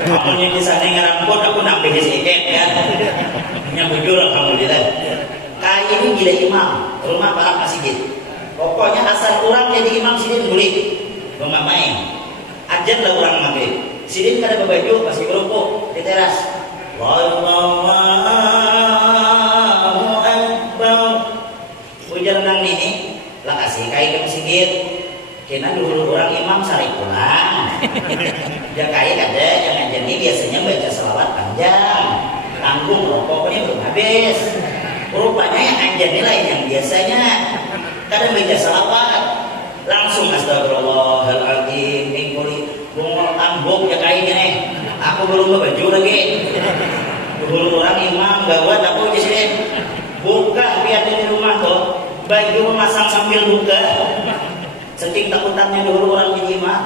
Kamunya kisah ini ngerampun aku nambah sedikit ya. Punya bujur alhamdulillah. Kali ini gila imam rumah para masjid. Pokoknya asal orang jadi imam sidin boleh. Rumah main. Ajar lah orang maghrib. Sidin kada berbaju pas berupuk di teras. Wallahu akbar. Ujar nang ini lah kasih kai ke masjid. Kena dulu orang imam sari pulang. Dia kaya kada yang ngajar ini biasanya baca selawat panjang. Tanggung rokoknya belum habis. Rupanya yang ngajar ini lain yang biasanya. Kadang baca selawat langsung astagfirullahaladzim mingkuli bungol tambuk ya kayak gini. Aku belum baju lagi. Dulu orang imam gawat aku di sini buka biar di rumah tuh baju memasang sambil buka. Saking takutannya dulu orang jadi imam.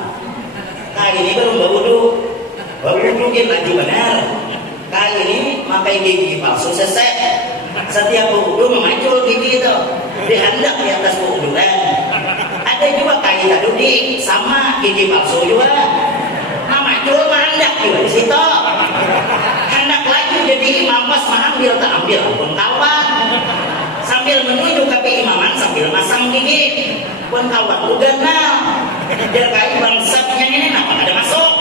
Kayak ini belum baru mungkin baju benar. Kayak ini makai gigi palsu sesek. Setiap wudu memacul gigi itu dihendak di atas wuduan. Ada juga kain tadi sama gigi palsu juga. Memacul menghendak juga di situ. Hendak lagi jadi imam pas mengambil tak ambil pun kawan. Sambil menuju ke keimaman sambil masang gigi. Pun kawan juga nah. Biar kain bangsatnya ini kenapa ada masuk.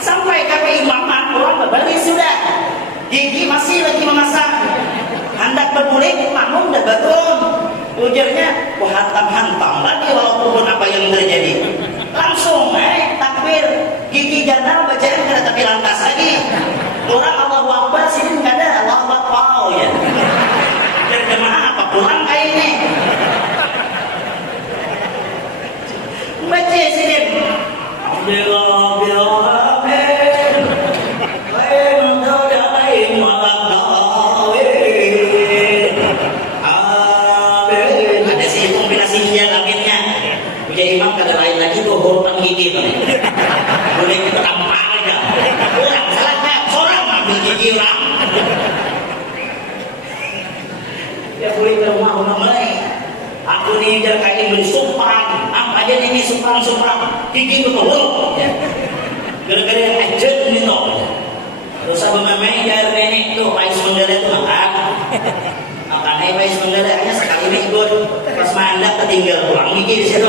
Sampai ke imaman orang berbalik sudah gigi masih lagi memasang hendak bermulik makmum dah bangun ujarnya hantam lagi walaupun apa yang terjadi langsung takbir gigi jana bacaan kada tapi lantas lagi orang Allahu Akbar sini nggak ada Allahu Akbar ya dan jemaah apa pulang kayak ini baca sini Alhamdulillah imam kada lain lagi tuh huruf gigi tuh. Boleh kita tampar aja. Orang salahnya seorang ambil gigi orang. Ya boleh ke rumah mulai. Aku nih jar kain bersumpah. Apa aja ini sumpah gigi itu huruf. Gara-gara aja ini tuh. Terus apa namanya jar nenek tuh pais menggala itu makan. Makanya pais menggala hanya sekali ikut. Pas mandak tertinggal pulang gigi di situ.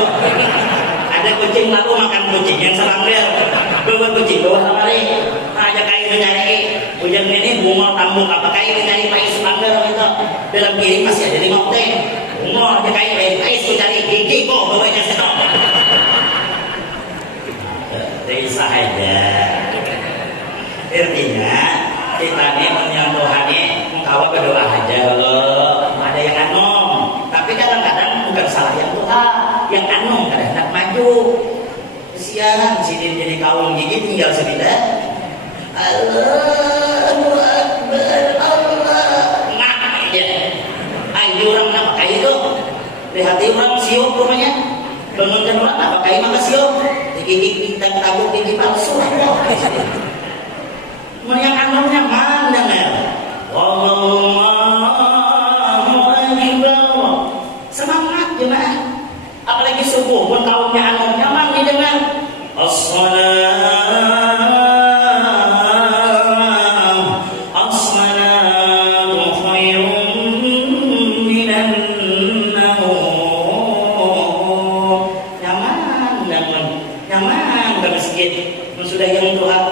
Ada kucing lalu makan kucing yang selanggar. Bawa kucing bawa lemari. Aja kain mencari. Hujan ini bunga tambuk apa kain mencari pais selanggar itu. Dalam kiri masih ada 5 okten. Bunga aja kain pais mencari gigi kok bawanya situ. Bisa aja. Artinya kita ini menyentuhannya mengkawal berdoa aja kalau ada yang ngomong. Tapi kadang-kadang yang anu kada hendak maju. Kesian si dia jadi kaum gigi tinggal sebentar. Allahu Akbar Allah. Nah, ya. Ayo orang nak pakai itu. Lihat orang siok rumahnya. Bangunkan orang nak pakai maka siok. Gigi kita tabuk gigi palsu. Yang anunya mana ya? Allahu Akbar. Semangat jemaah. Apalagi subuh pun kaumnya anunya mang didengar. As-salatu khairun minan naum. Nyaman ke masjid. Sudah yang Tuhan.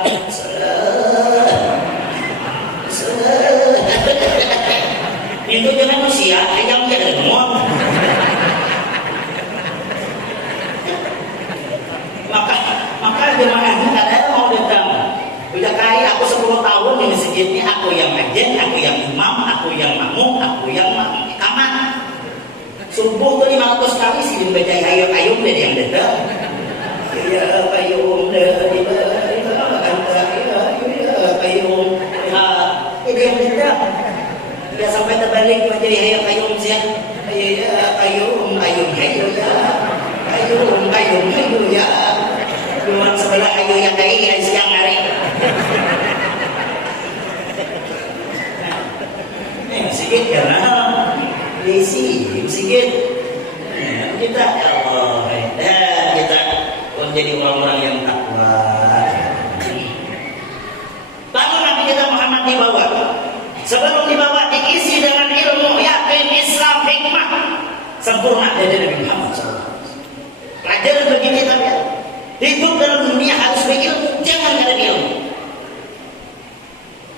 Itu jangan manusia, ayam jangan ngomong. Maka jemaahnya kadang mau datang. Udah kaya aku 10 tahun di masjid ini, aku yang ajen, aku yang imam, aku yang makmum, aku yang kamar. Subuh tuh 500 kali sih dibaca ayam dari yang datang. Ya qayyum dari anta ya qayyum. Itu yang datang. Ya sampai terbalik menjadi hayya qayyum sih. Ya qayyum hayyu ya. Cuma sebelah hayyu ya qayyum siang hari. Sikit karena sikit. Kita ya Allah, kita menjadi orang-orang yang takwa. Lalu Nabi kita Muhammad dibawa. Sebelum dibawa diisi dengan ilmu, yakin, Islam, hikmah, sempurna dari Nabi Muhammad SAW. Pelajaran bagi kita ya. Hidup dalam dunia harus berilmu, jangan ada ilmu.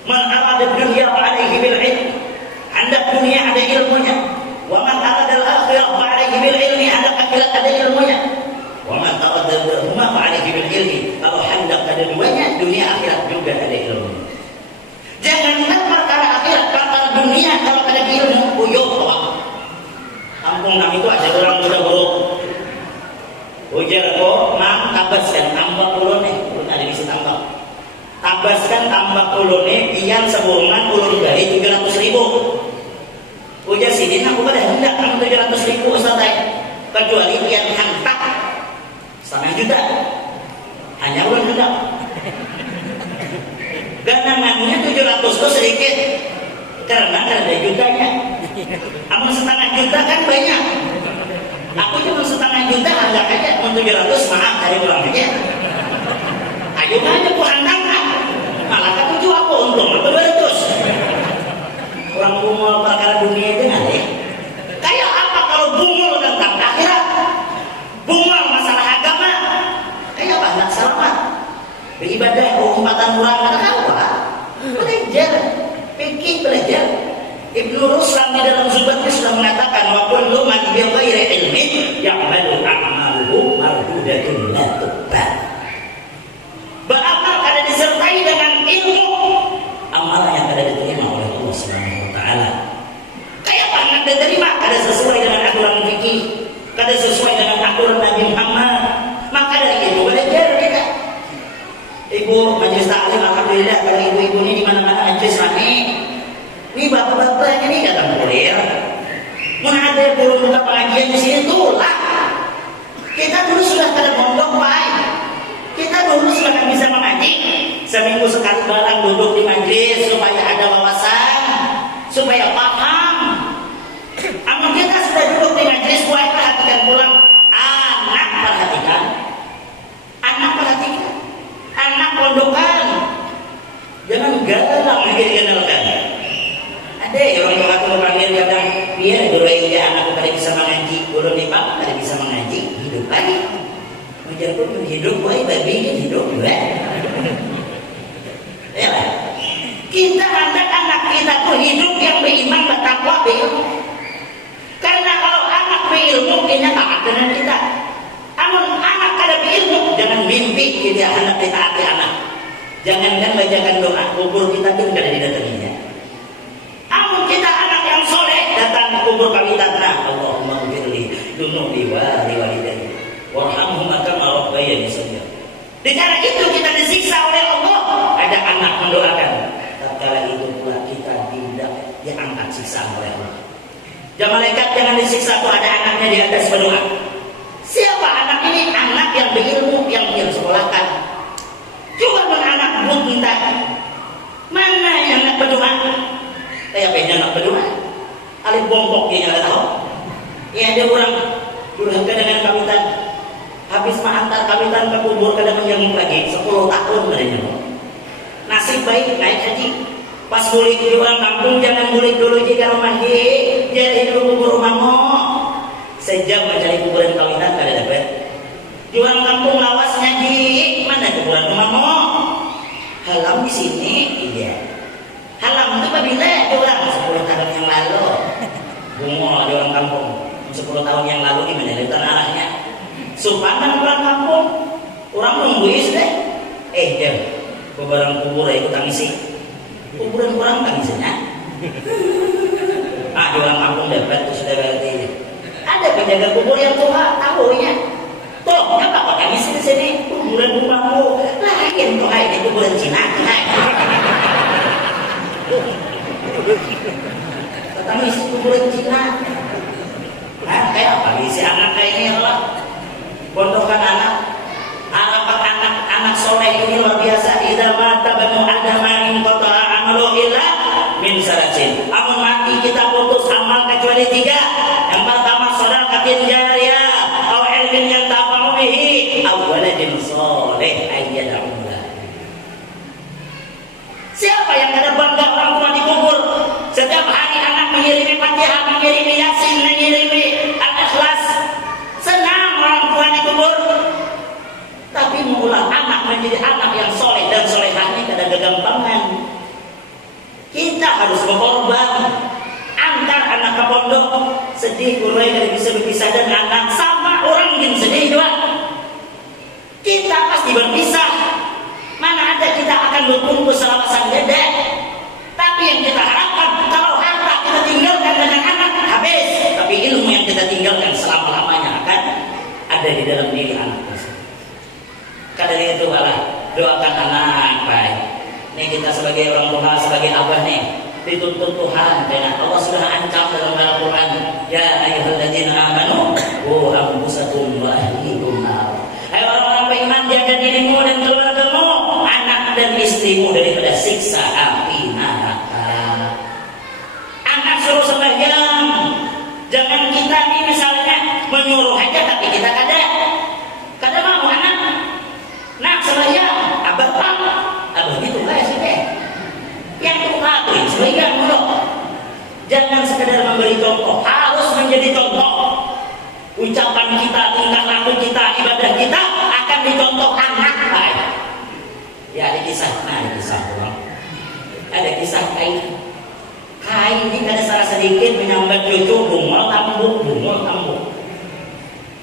Man arada dunia fa'alaihi bil ilm. Hendak dunia ada ilmunya. Wa man arada al-akhirah fa'alaihi bil ilmi, hendak akhirat ada ilmunya. Wa man arada huma fa'alaihi bil ilmi. Kalau hendak ada duanya, dunia akhirat juga ada ilmunya. Jangankan perkara akhirat, perkara dunia kalau ada ilmu, uyuh bawa. Kampung kami itu ada orang muda buruk. Ujar kok, mang tabaskan tambak ulun ada di situ tambak. Tabaskan tambak ulun pian sebungan ulun dari 700.000. Ujar sini aku pada hendak kamu 700.000 Ustaz. Kecuali pian hantak 1,5 juta. Hanya ulun hendak. Ganangannya 700 itu sedikit karena ada jutanya. Amun 1,5 juta kan banyak. Aku cuma 1,5 juta harga aja. Amun 700 maaf dari pulang aja. Ayo aja ku handangan. Malah kan 7 aku untung 200. Orang bungul perkara dunia itu nanti. Kayak apa kalau bungul tentang akhirat? Bungul masalah agama. Kayak apa? Nak selamat. Beribadah umpatan kurang ada apa? Belajar, pikir belajar. Ibnu Ruslan di dalam Zubatnya sudah mengatakan wa kullu man bi ghairi ilmin ya'malu a'maluhu mardudatun la tuqbal. Beramal kada disertai dengan ilmu, amalan yang kada diterima oleh Allah Subhanahu wa taala. Kayak apa nak diterima? Kada sesuai dengan aturan fikih, kada sesuai dengan aturan Nabi Muhammad. Maka dari itu belajar kita. Ibu majelis taklim, alhamdulillah kalau ibu-ibu ini di mana-mana majelis rame. Ini bapak-bapaknya ini datang kuliah. Mana ada belum buka pengajian di sini tolak. Kita dulu sudah kada mondok baik. Kita dulu sudah bisa mengaji. Seminggu sekali barang duduk di majelis supaya ada wawasan, supaya paham. Amun kita sudah duduk di majelis, buat perhatikan pulang. Anak perhatikan. Anak pondokan. Jangan galang lagi dikenalkan. Ada orang tua aku panggil kadang biar dulu aja anakku pada bisa mengaji, guru nih pak pada bisa mengaji, hidup lagi. Menjar pun hidup, baik babi kan hidup juga. Ya, kita anak kita tuh hidup yang beriman, bertakwa, berilmu. Karena kalau anak berilmu, kayaknya taat dengan kita. Namun anak kada berilmu, jangan mimpi kita anak ditaati anak. Jangankan bacakan doa, kubur kita pun kada didatanginya. Namun kita anak yang soleh datang ke kubur kami tanah. Allahumma ghfirli dunubi wa liwalidayya. Warhamhuma kama rabbayani shaghira. Di kala itu kita disiksa oleh Allah, ada anak mendoakan. Tatkala itu pula kita tidak diangkat siksa oleh Allah. Ya malaikat jangan disiksa tuh ada anaknya di atas berdoa. Siapa anak ini? Anak yang berilmu, yang dia sekolahkan. Coba anak belum minta. Mana yang anak berdoa? Kayak pengen anak berdoa. Alif bongkok dia nggak tahu. Ya ada orang durhaka dengan kawitan. Habis menghantar kawitan ke kubur kadang menyambung lagi 10 tahun mereka. Nasib baik naik haji. Pas mulik di orang kampung jangan mulik dulu jika rumah dia. Jadi dulu kubur rumahmu. Sejam mencari kuburan kawitan kada dapat. Di orang kampung lawasnya di mana kuburan rumahmu? Halam di sini, iya. Halam itu apabila di orang 10 tahun yang lalu. Bungo di orang kampung 10 tahun yang lalu di mana lihat arahnya. Supanan orang kampung, orang nungguin deh. Jam, kuburan kubur itu tangisi. Kuburan orang tangisnya. Di orang kampung dapat itu sudah berarti. Ada penjaga kubur yang tua, tahunya. Tuh, kenapa kok tangis di sini? Kuburan rumahmu. Lain tuh, ini kuburan Cina. Tangis kuburan Cina. Kayak apa? Isi anak kayak ini Allah. Pondokan anak, anak soleh ini luar biasa. Idza mata banu adama in qata'a amalu illa min salasin. Amun mati kita putus amal kecuali 3. Yang pertama shadaqatin jariyah, aw ilmin yantafa'u bihi, aw waladin shalih ayyad'u lahu. Siapa yang ada bangga orang tua dikubur? Setiap hari anak mengirimi Fatihah, mengirimi Yasin, mengirimi Al-Ikhlas. Senang orang tua dikubur. Tapi mengulang anak menjadi anak yang soleh dan solehahnya tidak kegampangan. Kita harus berkorban. Antar anak ke pondok sedih kurai dari bisa berpisah dan anak sama orang yang sedih juga. Kita pasti berpisah. Mana ada kita akan berkumpul selawasan dede. Tapi yang kita harapkan kalau harta kita tinggalkan dengan anak habis. Tapi ilmu yang kita tinggalkan selama-lamanya akan ada di dalam diri anak tersebut. Karena itu doakan anak baik. Ini kita sebagai orang tua, sebagai abah nih dituntut Tuhan karena Allah sudah ancam dalam Al-Quran. Ya ayyuhalladzina amanu qu anfusakum wa ahlikum nar. Hai orang-orang beriman, jaga dirimu dan keluargamu, anak dan istrimu daripada siksa api neraka. Anak suruh sembahyang. Jangan kita nih misalnya menyuruh aja tapi kita kada mau anak. Nak sembahyang, abah pak, abah itu guys ini. Yang tuh sembahyang dulu. Jangan sekedar memberi contoh, harus menjadi contoh. Ucapan kita, tingkah laku kita, ibadah kita akan dicontoh anak baik. Ya ada kisah, ada kisah kain. Kain ini ada salah sedikit menyambat cucu bungol tambuk.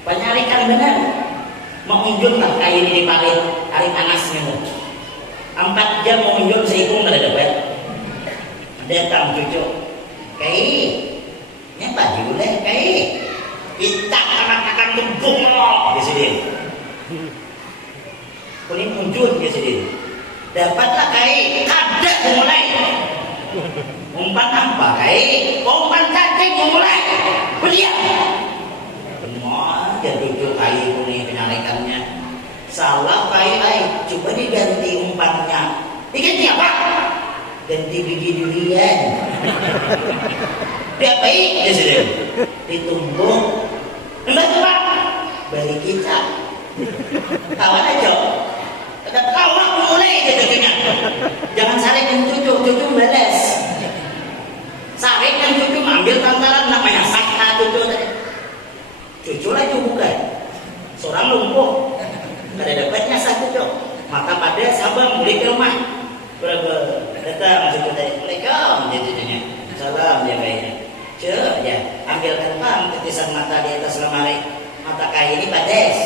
Penyarikan benar. Mengunjung lah kain ini paling hari panas memang. 4 jam mengunjung seikung ada dapat. Datang cucu. Kain, baju deh kain. Kita akan bungol di sini. Kuning munjun di sini. Dapatlah kain, ada mulai. Umpan apa kain? Umpan cacing mulai. Beliau. Semua jadi cucu kain kuning penyarikannya. Salah kain, coba diganti umpannya. Diganti apa? Ganti biji durian. Dia baik di sini. Ditumbuk. Enggak pak. Balik kita. Kawan aja. Kata kawan mulai jadinya. Jangan saling cucu balas. Saling yang cucu ambil tantaran namanya sakta cucu tadi. Cucu lagi bukan. Seorang lumpuh. Ada dapatnya sah cucu. Maka pada sabang beli ke rumah. Berapa datang cucu tadi. Assalamualaikum jadinya. Salam dia kayaknya. Cek ya, ambilkan pam tetisan mata di atas lemari. Mata kain ini pades.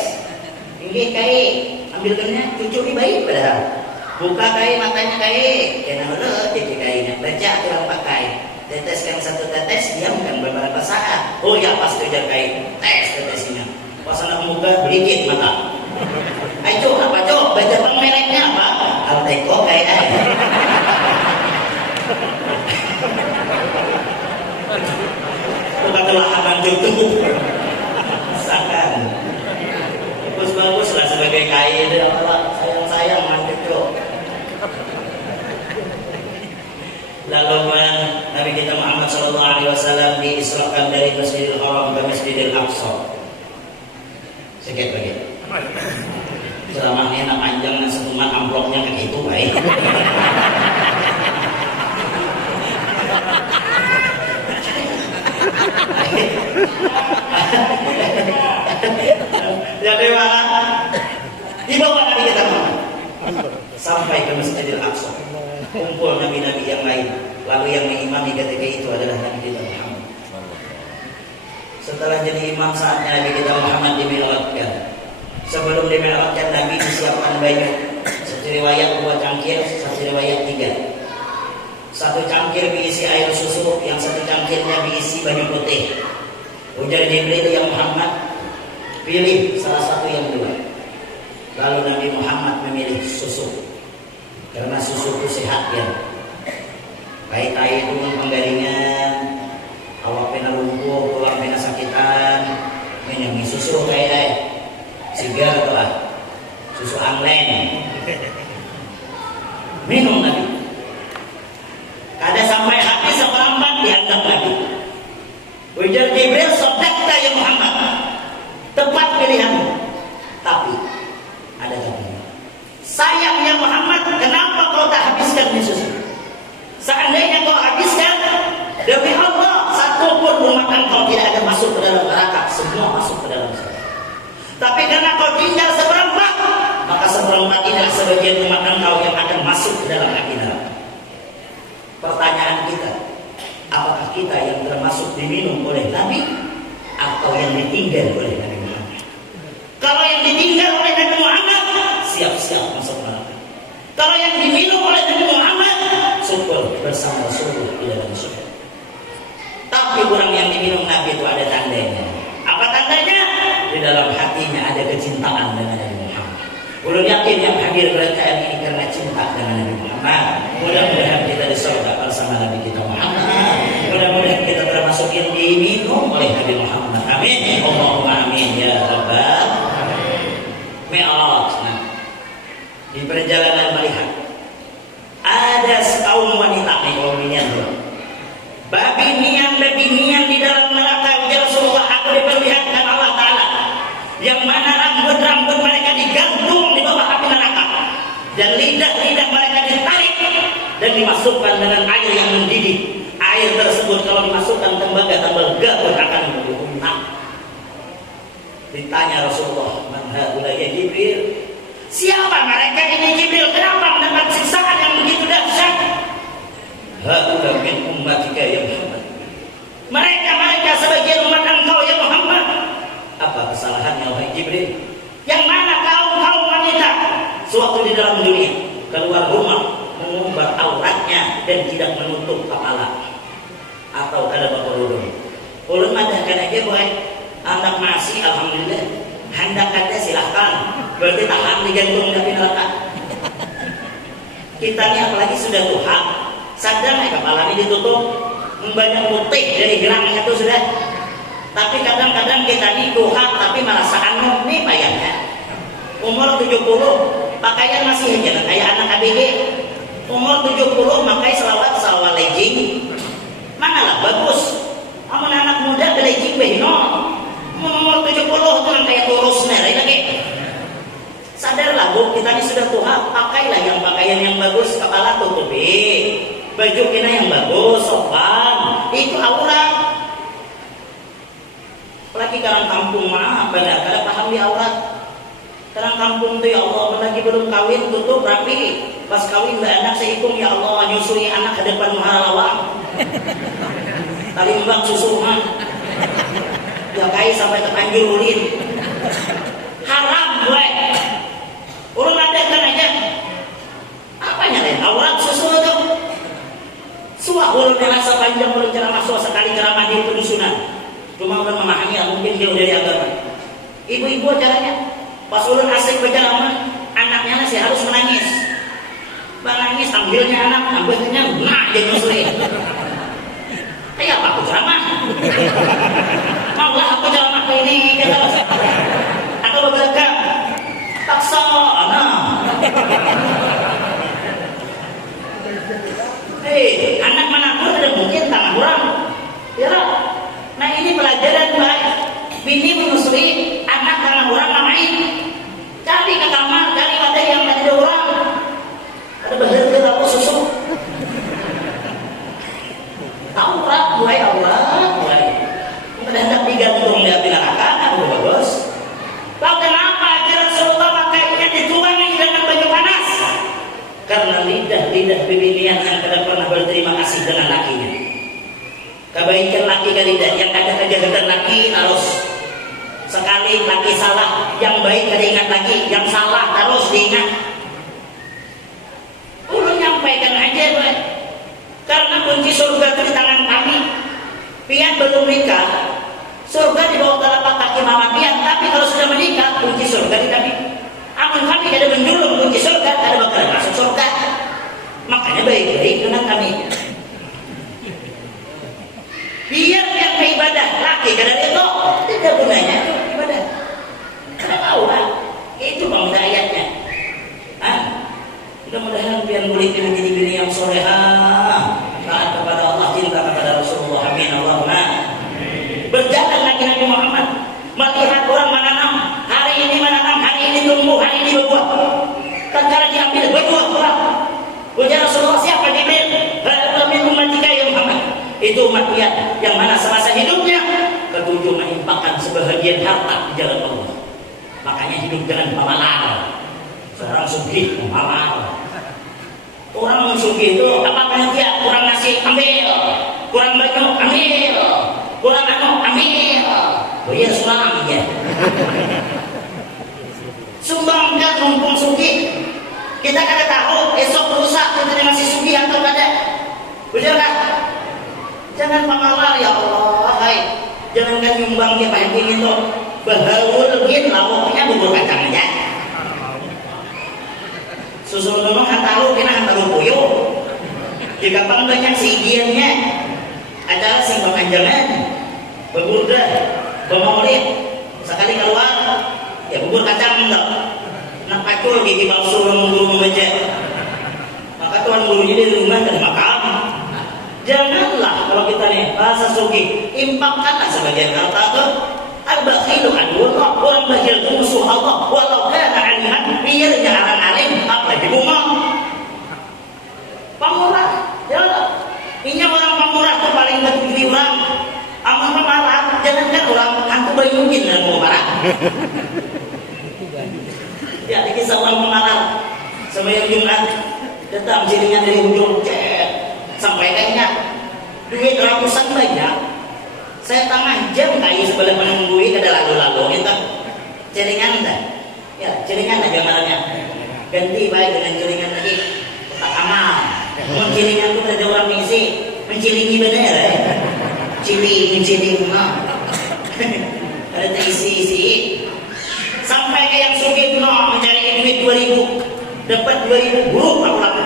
Ini kain, ambilkannya cucu ini baik padahal. Buka kain matanya kain. Jangan dulu jadi kainnya. Baca aturan pakai. Teteskan 1 tetes, diamkan beberapa saat. Oh ya pas kerja kain. Tes tetesnya. Pas anak muda berikit mata. Ayo apa cok? Baca bang mereknya apa? Alteco kayak bukan lahanan YouTube. Misalkan bagus lah sebagai kain dia sayang mantep cok. Lalu Nabi kita Muhammad SAW diisrakan dari Masjidil Haram ke Masjidil Aqsa. Sedikit lagi. Ceramahnya nak panjang dan setuman amplopnya kayak gitu baik. Jadi mana? Dibawa Nabi kita Muhammad sampai ke Masjidil Aqsa. Kumpul nabi-nabi yang lain. Lalu yang mengimami ketika itu adalah Nabi kita Muhammad. Setelah jadi imam saatnya Nabi kita Muhammad dimi'rajkan. Sebelum dimi'rajkan Nabi disiapkan baju. Satu riwayat 2 cangkir, satu riwayat 3. Satu cangkir diisi air susu, yang satu cangkirnya diisi baju putih. Ujar Jibril, ya Muhammad, pilih salah satu yang 2. Lalu Nabi Muhammad memilih susu. Karena susu itu sehat ya. Baik air itu penggaringan, awak pena lumpuh, keluar pena sakitan, minum susu kayak sigar atau susu anglen. Minum Nabi. Kada sampai habis seperempat dianggap Nabi. Ujar Jibril, sodakta ya Muhammad, tepat pilihanmu. Tapi ada tapi. Sayangnya Muhammad, kenapa kau tak habiskan susu? Seandainya kau habiskan, demi Allah, satu pun umat engkau tidak ada masuk ke dalam neraka, semua masuk ke dalam surga. Tapi karena kau tinggal seperempat, maka seperempat inilah sebagian umat engkau yang akan masuk ke dalam api neraka. Pertanyaan kita, apakah kita yang termasuk diminum oleh Nabi atau yang ditinggal oleh Nabi Muhammad? Kalau yang ditinggal oleh Nabi Muhammad, siap-siap masuk neraka. Kalau yang diminum oleh Nabi Muhammad, syukur bersama Rasulullah di dalam surga. Tapi orang yang diminum Nabi itu ada tandanya. Apa tandanya? Di dalam hatinya ada kecintaan dengan Nabi Muhammad. Ulun yakin yang hadir berkait ini karena cinta dengan Nabi Muhammad. Mudah-mudahan kita di surga bersama Nabi kita Muhammad. Mudah-mudahan kita termasuk yang diminum oleh Nabi Muhammad. Amin. Allahumma amin ya rabbal mi'raj. Di perjalanan melihat ada sekaum wanita babi nian di dalam neraka. Ya Rasulullah, aku diperlihatkan Allah Ta'ala yang mana rambut-rambut mereka digantung di bawah api neraka dan lidah-lidah mereka ditarik dan dimasukkan dengan air yang mendidih. Air tersebut kalau dimasukkan tembaga pun akan berguna. Ditanya Rasulullah, man haula ya Jibril, siapa mereka ini Jibril? Kenapa mendapat siksaan yang begitu dahsyat? Haula min ummatika ya Muhammad. Mereka sebagian umat engkau ya Muhammad. Apa kesalahannya wahai Jibril? Yang mana kaum wanita suatu di dalam dunia keluar rumah mengumbar auratnya dan tidak menutup kepala atau kada berkerudung. Ulun madahkan aja boy, anak masih alhamdulillah. Hendak ada silahkan. Berarti tahan digantung dari neraka. Kita ini apalagi sudah tua, sadar kepala ini ditutup, banyak putih dari gerangnya itu sudah. Tapi kadang-kadang kita ini tua tapi merasa anu nih payahnya. Umur 70 pakaian masih aja kayak anak ABG. Umur 70 pakai selawat legging. Manalah bagus. Amun anak muda ke legging behno. Umur 70 itu kayak kurus nih lagi. Sadarlah bu, kita ini sudah tua, pakailah yang pakaian yang bagus, kepala tutupi, baju kita yang bagus, sopan, itu aurat. Apalagi karang kampung mah, benar, kada paham di aurat. Karang kampung tuh ya Allah, lagi belum kawin tutup rapi, pas kawin udah anak sehitung ya Allah, nyusui anak ke depan mahalawang. Tali mbak susu mah, ya kai sampai terpanggil ulin, haram gue. Urung adakan aja. Apanya lain? Aurat susu itu. Suah ulun merasa panjang ulun ceramah sekali ceramah di pedusunan. Cuma ulun memahami ya mungkin dia dari agama. Ibu-ibu acaranya pas ulun asik berjalan, anaknya sih harus menangis. Menangis ambilnya anak, ambilnya nah jadi muslim. Kayak apa aku ceramah? Maulah aku ceramah ini gitu. Atau beberapa taksa anak. Anak manapun tidak mungkin tangan orang. Ya, nah ini pelajaran baik. Bini menyusui anak tangan orang ngapain? Cari ke kamar, cari wadah yang ada orang. Ada bahan aku susu. Tahu tak, buai Allah, buai. Kita hendak digantung di api neraka, aku bagus. Tahu kenapa ajaran Rasulullah pakainya dituangi dengan baju panas? Karena lidah bibinian yang tidak pernah berterima kasih dengan lakinya. Kebaikan laki ke lidah yang ada kejahatan laki harus sekali laki salah, yang baik kada ingat lagi, yang salah harus diingat. Ulun nyampaikan aja, Pak. Karena kunci surga itu di tangan kami. Pian belum nikah, surga di bawah telapak kaki mama pian. Tapi kalau sudah menikah, kunci surga di kami. Amun kami kada menjulung kunci surga, kada bakal masuk surga. Makanya baik-baik dengan kami. Biar yang beribadah laki kada itu tidak gunanya itu ibadah. Kada tahu lah. Itu bang ayatnya. Mudah-mudahan pian boleh menjadi bini yang solehah, taat kepada Allah, cinta kepada Rasulullah. Amin Allahumma. Berjalan lagi Nabi Muhammad melihat orang menanam, hari ini menanam, hari ini tumbuh, hari ini berbuah. Tatkala diambil berbuah orang. Ujar Rasulullah, siapa Jibril? Hada min ummatika ya Muhammad. Itu umat dia yang mana semasa hidupnya ketujuh menyimpangkan sebahagian harta di jalan Allah. Makanya hidup dengan pemalar. Seorang sugih pemalar. Orang sugih itu apa panitia? Kurang nasi ambil, kurang baju ambil, kurang ambil. Oh iya sulam ya. Sumbangkan mumpung sugih. Kita kada tahu esok lusa kita masih sugih atau kada. Benar kan? Jangan pemalar ya Allah, hai. Jangankan nyumbang dia pakai gini tuh. Bahaul gin lauknya bubur kacang aja. Susul memang hantaru kena hantaru puyuh. Jika bang banyak sigiannya, ada sing penganjangan, beburda, bermaulid, sekali keluar, ya bubur kacang enggak. Nak pacul gigi palsu guru membaca. Maka tuan gurunya di rumah dan makam. Janganlah kalau kita nih bahasa sugi, impakkanlah sebagian harta tuh. Al-bakhilu adu'ullah, orang bakhil itu musuh Allah. Walau kana aliman, biarnya orang alim apa di rumah. Pamurah, ya Allah. Ini orang pamurah itu paling berdiri orang. Amun pemarah, jangankan orang hantu bayi mungkin dan mau marah. Ya, ini kisah orang pemarah. Sembahyang Jumat, datang jaringan dari ujung cek sampai kayaknya duit ratusan banyak. Saya tengah jam kayu sebelah menunggui kada lalu-lalu itu jaringan dah. Ya, jaringan aja ngarannya. Ganti baik dengan jaringan lagi. Tak amal. Jaringan itu ada orang mengisi, mencilingi benar ya. Ciling. Ada terisi-isi. Sampai ke yang sugih mencari duit 2.000. Dapat 2.000 buruk aku laku.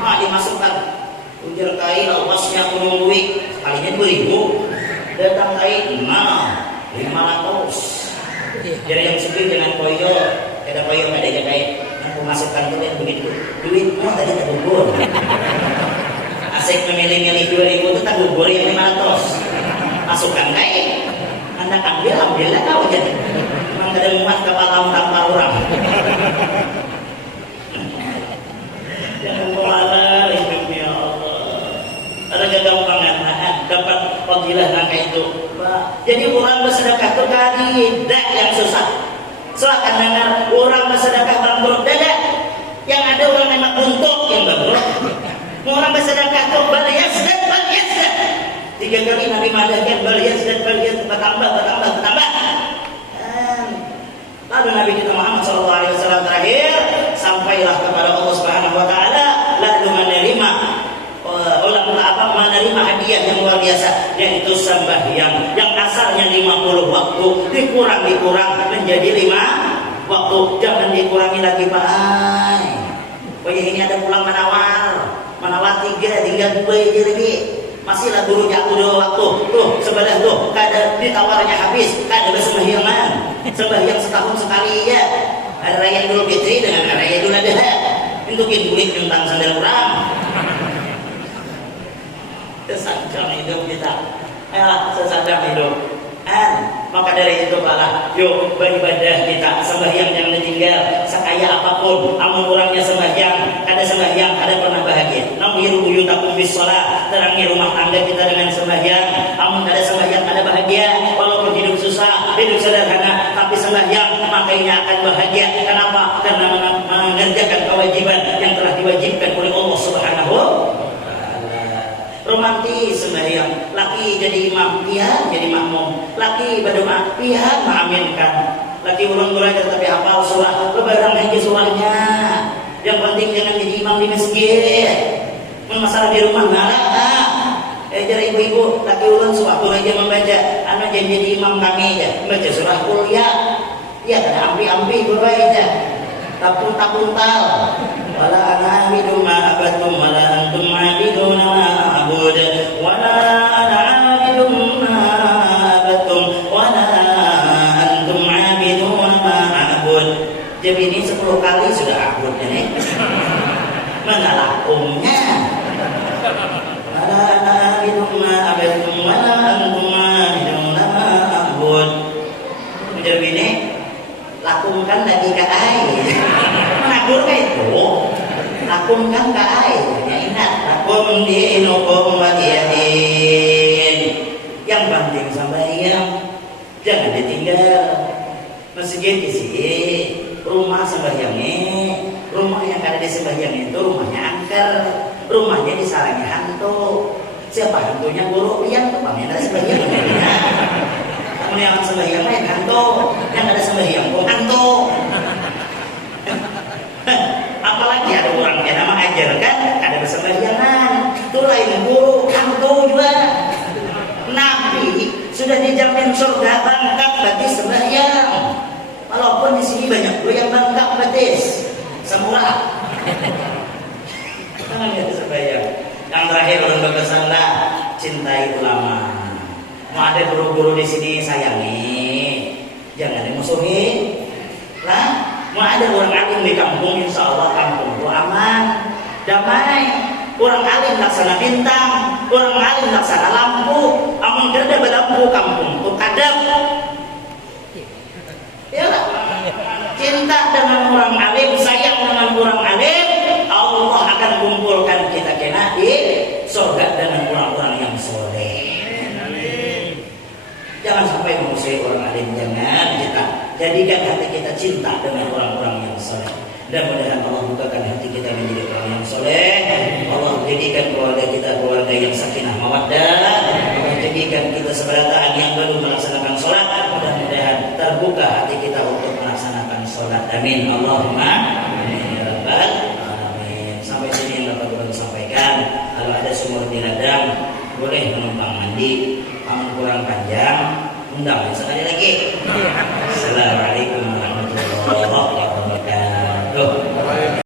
Dimasukkan. Ujar kain awasnya aku nungguin. Sekalinya 2.000. Datang lain 500. Jadi yang sugih dengan koyo, ada koyo ada kayak yang memasukkan tuh yang begitu. Duitmu tadi tergugur. Asik memilih-milih 2.000 itu tergugur yang 500. Masukkan kayak. Anda ambillah kau jadi. Memang ada muat kepala tanpa orang. Jangan malah hidupnya Allah. Ada kegampangan dapat fadilah nangka itu. Jadi orang bersedekah itu tidak yang susah. Silakan dengar orang bersedekah bangkrut tidak. Yang ada orang memang untuk yang bangkrut. Orang bersedekah itu bal yazdat. 3 kali Nabi mengatakan bal yazdat bertambah. Lalu Nabi kita Muhammad SAW terakhir sampailah kepada Allah Subhanahu Wa Taala lalu menerima hadiah yang luar biasa, yaitu sembahyang yang asal asalnya 50 waktu, dikurang menjadi 5 waktu. Jangan dikurangi lagi Pak. Pokoknya ini ada pulang manawar 3 tinggal 2 aja lagi. Masih lah gurunya aku 2 waktu. Tuh sebelah tuh kada ditawarnya habis, kada sembahyang setahun sekali ya. Hari raya Idul Fitri dengan hari raya Idul Adha. Untukin kulit tentang sandal orang. Sesajam hidup kita. Sesajam hidup. Maka dari itu Pak, yuk beribadah kita, sembahyang yang ditinggal sekaya apapun, amun orangnya sembahyang, ada pernah bahagia. Namun buyutakum bis shalah, terangi rumah tangga kita dengan sembahyang. Amun ada sembahyang ada bahagia, walaupun hidup susah, hidup sederhana, tapi sembahyang makanya akan bahagia. Kenapa? Karena mengerjakan kewajiban yang telah diwajibkan oleh Allah Subhanahu wa taala. Romantis sembahyang, laki jadi imam, iya jadi makmum, laki berdoa, iya mengaminkan, laki ulang belajar tapi hafal surah, lebaran aja surahnya. Yang penting jangan jadi imam di masjid, masalah di rumah ngalah. Jadi ibu-ibu, laki ulang surah aja membaca, anak jadi imam kami aja membaca surah kuliah, ya kada ampi-ampi berbaca, tapun-tapuntal. Wala ana abidu ma abatum wala antum abiduna ma abud wala ana abidu ma abatum wala antum abiduna ma abud. Jadi ini 10 kali sudah abud ini. Mana lakumnya? Wala ana abidu ma abatum wala antum abiduna ma abud. Jadi ini lakumkan lagi ke air. Menakur itu lakumkan ke air. Ya ingat, lakum dinukum waliyadin. Yang penting sembahyang jangan ditinggal. Masjid di sini, rumah sembahyangnya, rumah yang ada di sembahyang itu rumahnya angker, rumahnya di sarangnya hantu. Siapa hantunya? Guru yang tuh pamer ada sembahyang. Namun yang sembahyang lain hantu, yang ada sembahyang pun hantu. Apalagi ada orang yang nama ajarkan ada bersembahyangan, itu lain guru hantu juga. Nabi sudah dijamin surga bangkat batis sembahyang. Walaupun di sini banyak guru yang bangkat batis semurah. Jangan lihat sembahyang. Yang terakhir orang berpesan lah, cintai ulama. Mau ada guru-guru di sini sayangi, jangan dimusuhi. Lah. Mau ada orang alim di kampung, insya Allah kampung itu aman, damai. Orang alim laksana bintang, orang alim laksana lampu. Amun kerja berlampu kampung itu kadang. Ya lah. Cinta dengan orang alim, sayang dengan orang alim, Allah akan kumpulkan kita kena di surga dengan orang-orang yang soleh. Jangan sampai memusuhi orang alim, jangan kita. Jadikan hati kita cinta dengan orang-orang yang soleh. Mudah-mudahan Allah bukakan hati kita menjadi orang yang soleh. Allah jadikan keluarga yang sakinah mawaddah. Allah jadikan kita seberataan yang baru melaksanakan sholat. Mudah-mudahan terbuka hati kita untuk melaksanakan sholat. Amin. Allahumma amin ya rabbal alamin. Sampai sini yang dapat kita sampaikan. Kalau ada sumur di ladang, boleh menumpang mandi. Amun kurang panjang, undang sekali lagi. Assalamualaikum.